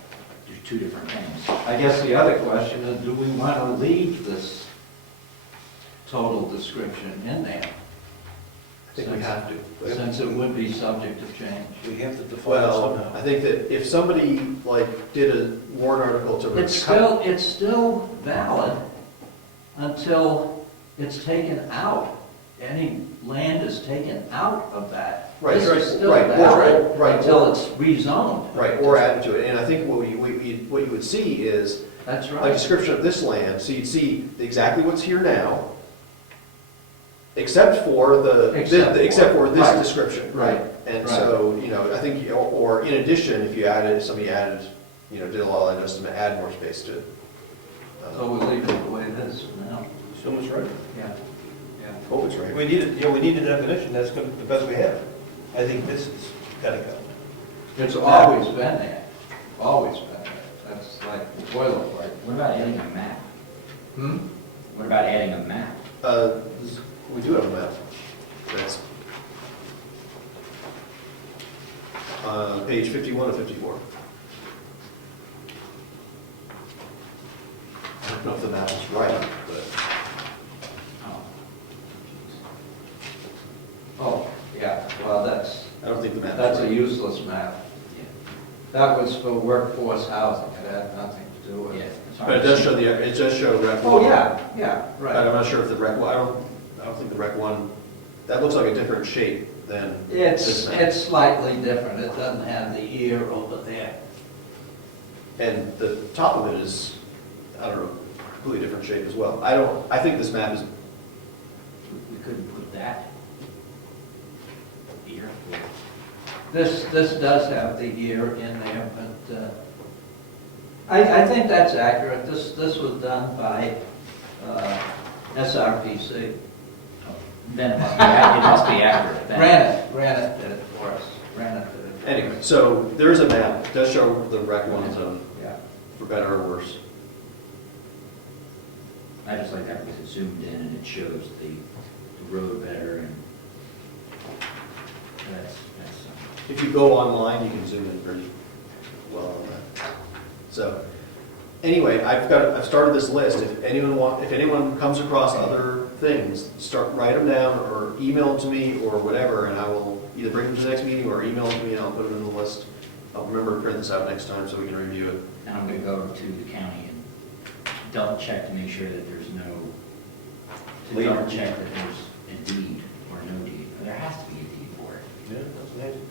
there's 2 different things. I guess the other question is, do we want to leave this total description in there? I think we have to. Since it would be subject to change. We have to define it Well, I somehow. think that if somebody, did a warrant article to. It's still valid until it's taken out. Any land is taken out of that. Right, This right, is still right, valid right, until it's rezoned. Right, or add to it, and I think what you would see is That's a right. description of this land, so you'd see exactly what's here now, except for except for this right. description, right? And right. so, I think, or in addition, if you added, somebody added, did a lot of adjustment, add more space to it. So we'll leave it the way it is for now. So much right. Yeah, yeah. Hope it's right. We need a definition, that's the best we have. I think this is gotta go. It's always been there, always been there. That's like the boilerplate. What about adding a map? Hmm? What about adding a map? We do have a map. That's page 51 of 54. I don't know if the map is right, but Oh, Oh, yeah, well, that's I don't think the map a is right. useless map. yeah, That was for workforce housing, it had nothing to do with yeah. it. it's hard But it to does see. show it does show rec. Oh, yeah, But right. I'm not sure if the rec, I don't think the rec one, that looks like a different shape than this map. It's slightly different, it doesn't have the ear over there. And the top of it is, I don't know, completely different shape as well. I think this map is, We couldn't put that here. This does have the ear in there, but I think that's accurate. This was done by SRPC. Then it must be accurate. then. Granite did it for us. Granite did it. anyway, so there is a map, it does show the rec one zone, Yeah. for better or worse. I just like that because it's zoomed in and it shows the road better and that's, If you go online, you can zoom in pretty well on that. So, anyway, I've started this list. If anyone comes across other things, write them down or email them to me or whatever, and I will either bring them to the next meeting or email them to me and I'll put them in the list. I'll remember to print this out next time so we can review it. and I'm gonna go to the county and double check to make sure that there's double check that there's a deed or no deed. There has to be a deed for it. Yeah, it doesn't have to be.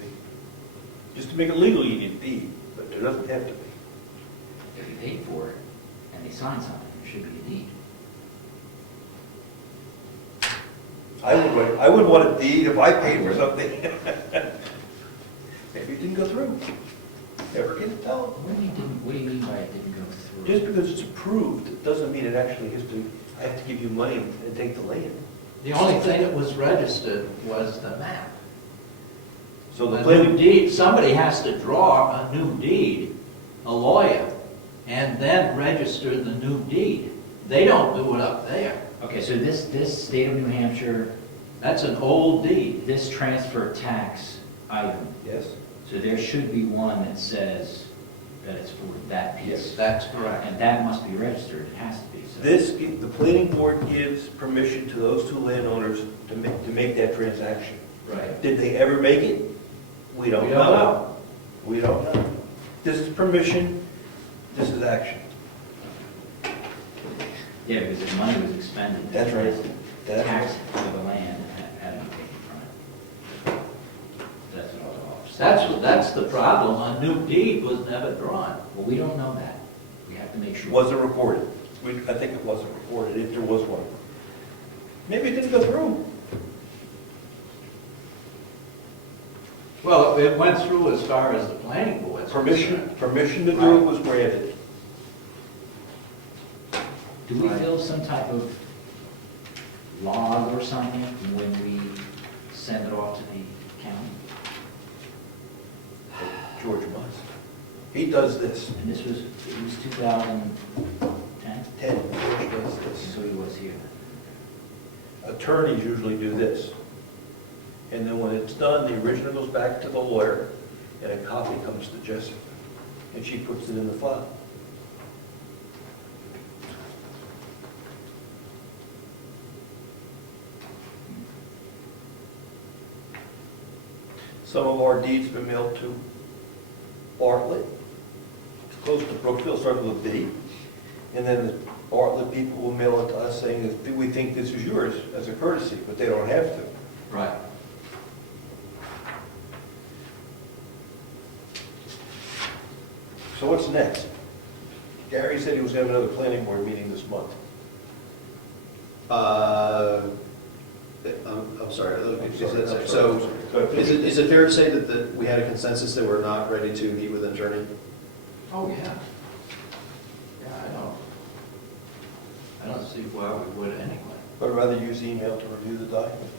Just to make it legal, you need a deed, but there doesn't have to be. If you paid for it and they signed something, there should be a deed. I would want a deed if I paid for something. Maybe it didn't go through. Never get to tell. What do you mean by it didn't go through? Just because it's approved, it doesn't mean it actually has to, I have to give you money and take the land. The only thing that was registered was the map. So the A new planning, deed, somebody has to draw a new deed, a lawyer, and then register the new deed. They don't do it up there. Okay, so this state of New Hampshire, That's an old deed. this transfer tax item, yes, so there should be one that says that it's for that piece. That's correct. And that must be registered, it has to be, so. the planning board gives permission to those two landowners to make that transaction. Right. Did they ever make it? We don't We don't know. know. We don't know. This is permission, this is action. Yeah, because if money was expended. That's right. The tax for the land had to be taken from it. That's what I was. That's the problem. A new deed was never drawn. Well, we don't know that. We have to make sure. Was it recorded? I think it wasn't recorded, if there was one. Maybe it didn't go through. Well, it went through as far as the planning board's Permission concerned. to do it was granted. Do we fill some type of log or something when we send it off to the county? George must. He does this. And it was 2010, Ted, George does this. so he was here. Attorneys usually do this. And then when it's done, the original goes back to the lawyer, and a copy comes to Jessica, and she puts it in the file. Some of our deeds have been mailed to Bartlett. It's close to Brookfield, starts with a B. And then the Bartlett people will mail it to us saying that we think this is yours as a courtesy, but they don't have to. Right. So what's next? Gary said he was having another planning board meeting this month. I'm sorry. I'm So, sorry. is it fair to say that we had a consensus that we're not ready to meet with an attorney? Oh, yeah. Yeah, I don't see why we would anyway. But I'd rather use email to review the document.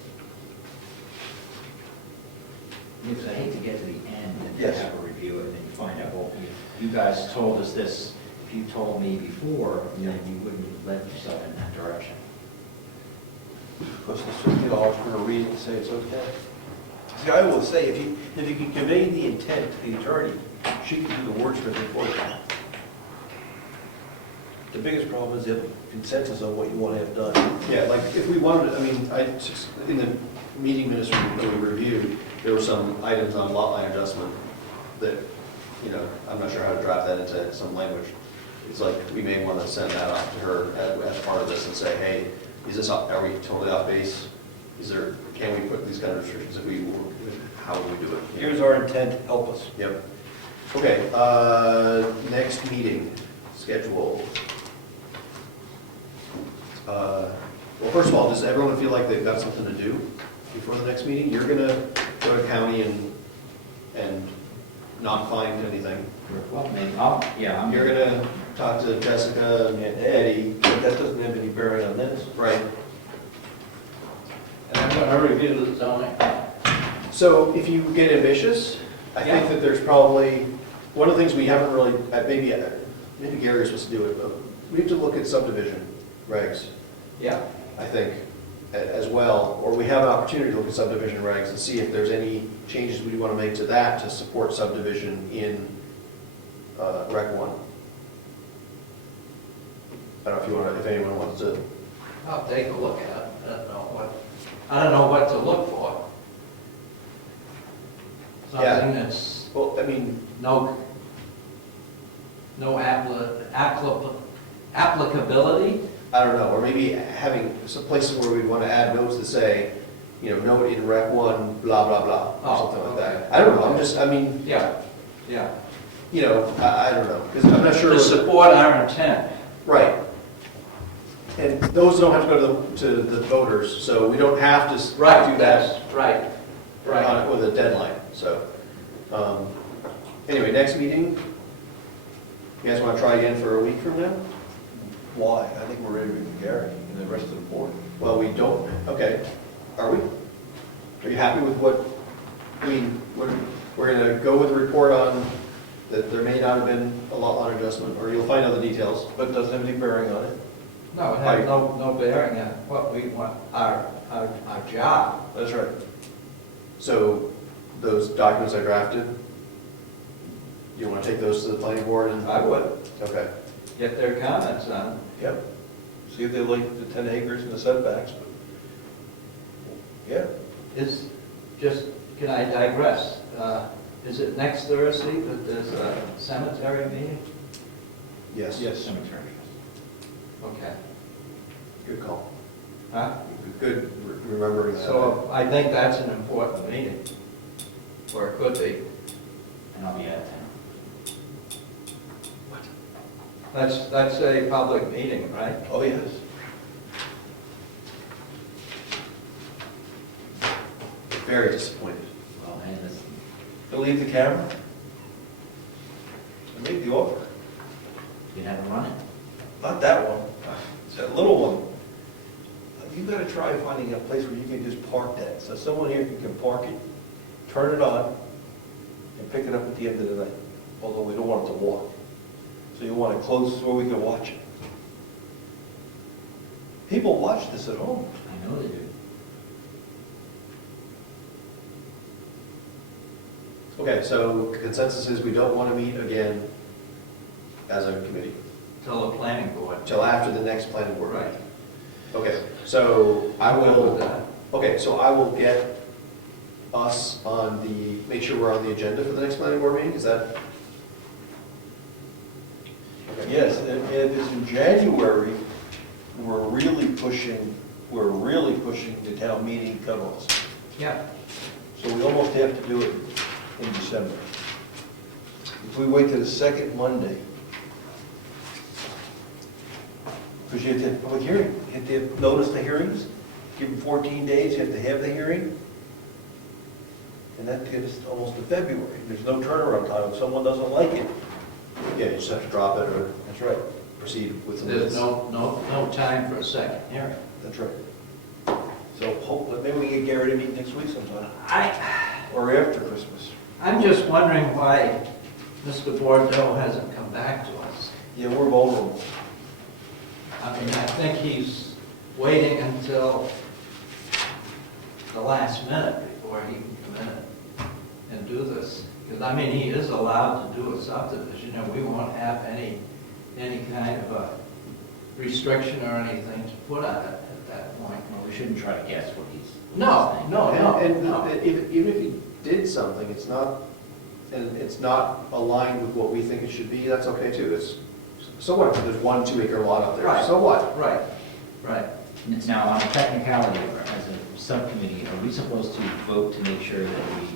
Because I hate to get to the end and Yes. have a review and then you find out, well, you guys told us this, if you told me before, then you wouldn't have led yourself in that direction. Plus the $50 for a read and say it's okay. See, I will say, if you can convey the intent to the attorney, she can do the wordsmithing for you. The biggest problem is the consensus on what you want to have done. Yeah, like if we wanted, in the meeting minutes that we reviewed, there were some items on lot line adjustment that, I'm not sure how to draft that into some language. It's like, we may want to send that off to her as part of this and say, hey, are we totally off base? Can we put these kind of restrictions how would we do it? Here's our intent, help us. Yep. Okay, next meeting schedule. Well, first of all, does everyone feel like they've got something to do before the next meeting? You're gonna go to county and not find anything. Well, maybe, yeah. You're gonna talk to Jessica and Eddie. But that doesn't have any bearing on this. Right. And I'm gonna review the zoning. So if you get ambitious, I think that there's probably, one of the things we haven't really, maybe Gary's supposed to do it, but we have to look at subdivision regs, Yeah. I think, as well. Or we have an opportunity to look at subdivision regs and see if there's any changes we want to make to that to support subdivision in Rec 1. I don't know if anyone wants to. I'll take a look at it. I don't know what to look for. Yeah. Something that's Well, I mean, no applicability? I don't know, or maybe having some places where we'd want to add notes that say, note in Rec 1, blah, blah, blah, or Oh, something like that. okay. I don't know, Yeah, I don't know, because I'm not sure. to support our intent. Right. And those don't have to go to the voters, so we don't have to do that That's right. with a deadline, so. Anyway, next meeting, you guys want to try again for a week from now? Why? I think we're ready to meet with Gary and the rest of the board. Well, we don't, okay, are we? Are you happy with what, we're going to go with a report on that there may not have been a lot line adjustment, or you'll find out the details. But it doesn't have any bearing on it. No, it has no bearing on what we want, our job. That's right. So those documents I drafted, you want to take those to the planning board and? I would Okay. get their comments on it. Yep. See if they like the 10 acres and the setbacks, but, yeah. Can I digress? Is it next Thursday that there's a cemetery meeting? Yes. Cemetery. Okay. Good call. Huh? Good remembering that. So I think that's an important meeting, or it could be. And I'll be out of town. That's a public meeting, right? Oh, yes. Very disappointed. Well, hey, listen, To leave the camera? I made the offer. you have to run it. Not that one. It's that little one. You've got to try finding a place where you can just park that. So someone here can park it, turn it on, and pick it up at the end of the night. Although we don't want it to walk. So you want it close where we can watch it. People watch this at home. I know they do. Okay, so consensus is we don't want to meet again as a committee Till the planning board. until after the next planning board. Right. Okay, so I I'm good with will, that. okay, so I will get us make sure we're on the agenda for the next planning board meeting, is that? Okay. Yes, and it's in January, we're really pushing the town meeting cutoffs. Yeah. So we almost have to do it in December. If we wait to the second Monday Because you have to have public hearing, you have to have notice the hearings, give them 14 days, you have to have the hearing. And that gets us almost to February. There's no turnaround time. If someone doesn't like it, Yeah, you just have to drop it or that's right, proceed with some. There's no time for a second hearing. that's right. So hope, maybe we can get Gary to meet next week sometime, I, or after Christmas. I'm just wondering why Mr. Bordeaux hasn't come back to us. Yeah, we're vulnerable. I mean, I think he's waiting until the last minute before he can come in and do this. Because, I mean, he is allowed to do a subdivision, and we won't have any kind of a restriction or anything to put on it at that point. Well, we shouldn't try to guess what he's No, saying. no, no, And no. even if he did something, it's not, and it's not aligned with what we think it should be, that's okay too. So what if there's 1 2-acre lot up there? Right. So what? Right, right. Now, on a technicality, as a subcommittee, are we supposed to vote to make sure that we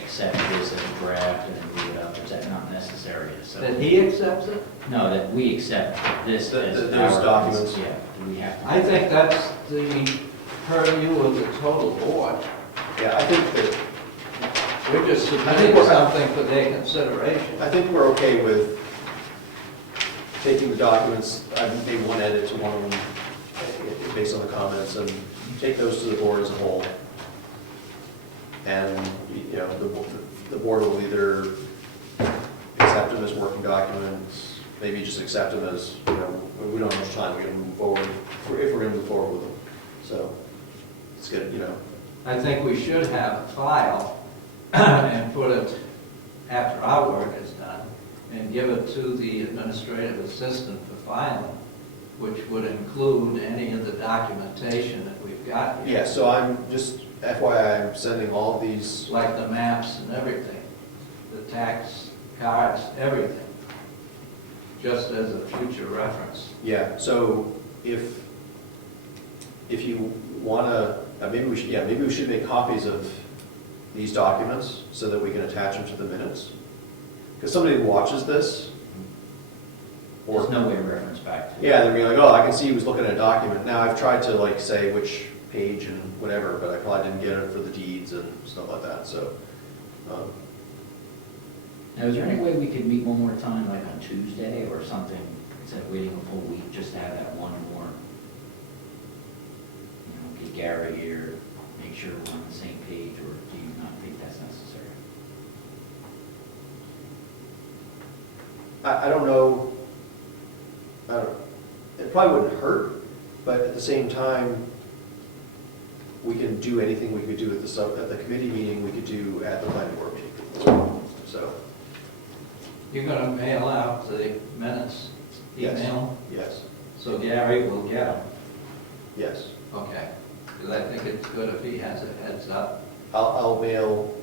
accept this as a draft and then move it up? Or is that not necessary? So, That he accepts it? no, that we accept this That- as that those our documents. Yeah, do we have to? I think that's the purview of the total board. Yeah, I think that, We're just I think submitting we're- something for their consideration. I think we're okay with taking the documents, I made one edit to one of them based on the comments, and take those to the board as a whole. And, you know, the board will either accept them as working documents, maybe just accept them as, you know, we don't have much time, we're gonna move forward, if we're gonna move forward with them. So, it's good, you know. I think we should have a file and put it after our work is done and give it to the administrative assistant for filing, which would include any of the documentation that we've got here. Yeah, so I'm just, FYI, I'm sending all of these, Like the maps and everything, the tax cards, everything, just as a future reference. yeah, so if you wanna, maybe we should make copies of these documents so that we can attach them to the minutes. Because somebody who watches this, or, There's no way to reference back to. yeah, they're gonna be like, oh, I can see he was looking at a document. Now, I've tried to like say which page and whatever, but I probably didn't get it for the deeds and stuff like that, so. Now, is there any way we could meet one more time, like on Tuesday or something, instead of waiting a full week, just to have that one more? You know, get Gary here, make sure we're on the same page, or do you not think that's necessary? I don't know, it probably wouldn't hurt, but at the same time, we can do anything we could do at the committee meeting, we could do at the planning board meeting as well, so, You're gonna mail out the minutes, Yes. email, yes, so Gary will get them. yes. Okay, because I think it's good if he has a heads up. I'll mail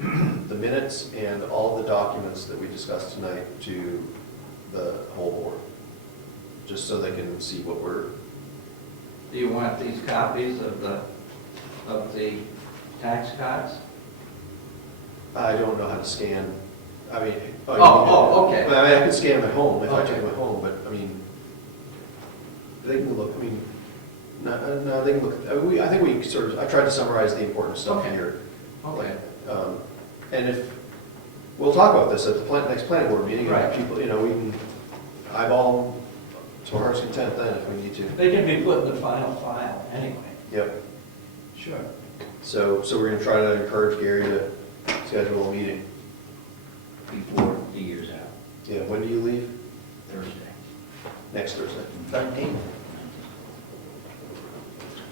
the minutes and all the documents that we discussed tonight to the whole board, just so they can see what we're, Do you want these copies of the tax cards? I don't know how to scan, I mean. Okay. I mean, I could scan them at home if I took Okay. them at home, but, I mean, they can look, I mean, no, they can look, I think we sort of, I tried to summarize the important stuff Okay. here. Okay. And if, we'll talk about this at the next planning board meeting, and Right. people, you know, we can eyeball them to our heart's content then if we need to. They can be put in the final file anyway. Yep. Sure. So we're gonna try to encourage Gary to schedule a meeting. Before the year's out, Yeah, when do you leave? Thursday. Next Thursday. 19th.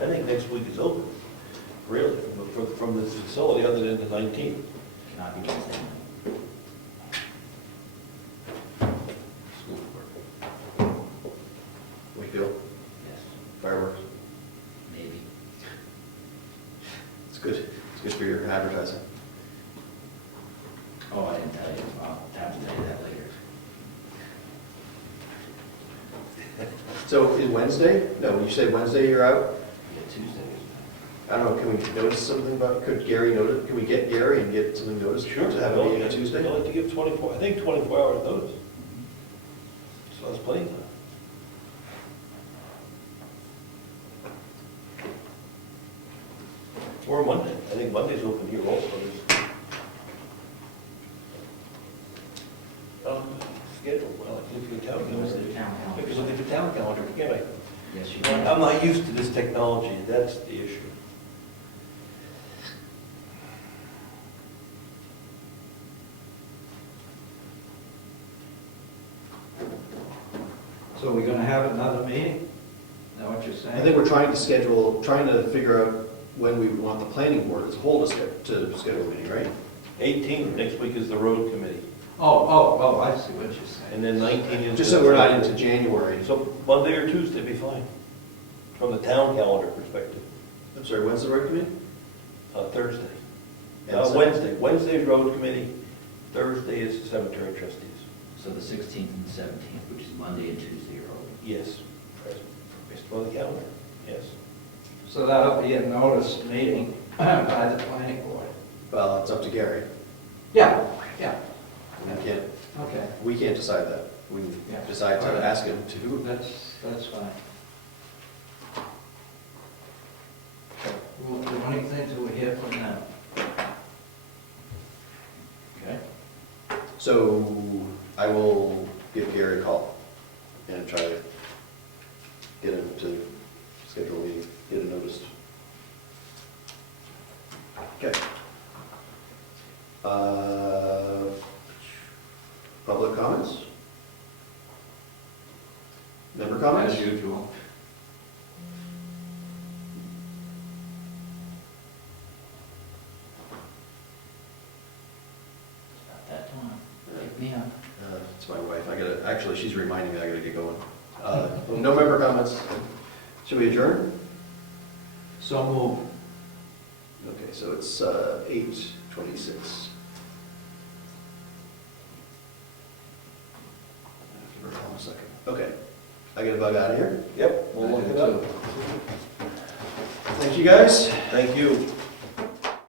I think next week is open, really, from this facility, other than the 19th. Cannot be Wednesday. School work, Wakefield, yes, fireworks. maybe. It's good for your advertising. Oh, I didn't tell you, I'll have to tell you that later. So is Wednesday? No, when you say Wednesday you're out, Yeah, Tuesday. I don't know, can we notice something about, can we get Gary and get something noticed? To have a meeting on Tuesday? You'll have to give 24, I think 24 hours notice. So that's plenty of time. Or Monday. I think Monday's open here also. Schedule, well, I look at the town Goes to calendar. the town I council. can look at the town calendar, can't I? Yes, you can. I'm not used to this technology, that's the issue. So we're gonna have another meeting? Is that what you're saying? I think we're trying to figure out when we want the planning board as a whole to schedule a meeting, right? 18th, next week is the road committee, Oh, I see what you're saying. and then 19 is. Just so we're not into January. So Monday or Tuesday be fine, from the town calendar perspective. I'm sorry, when's the road committee? Thursday. And so- Wednesday. Wednesday's road committee, Thursday is the cemetery trustees. So the 16th and 17th, which is Monday and Tuesday are open. Yes, based on the calendar, yes. So that'll be a notice meeting by the planning board. Well, it's up to Gary. Yeah. We can't decide that. We can Yeah. decide to ask him to. That's fine. We'll do anything till we hear from them. Okay? So I will give Gary a call and try to get him to schedule a meeting, get it noticed. Okay. Public comments? Member comments? As usual. About that time. Wake me up. It's my wife. Actually, she's reminding me I gotta get going. No member comments. Should we adjourn? So move. Okay, so it's 8:26. Hold on a second. Okay, I get a bug out of here. Yep, we'll look it up. Thank you, guys. Thank you.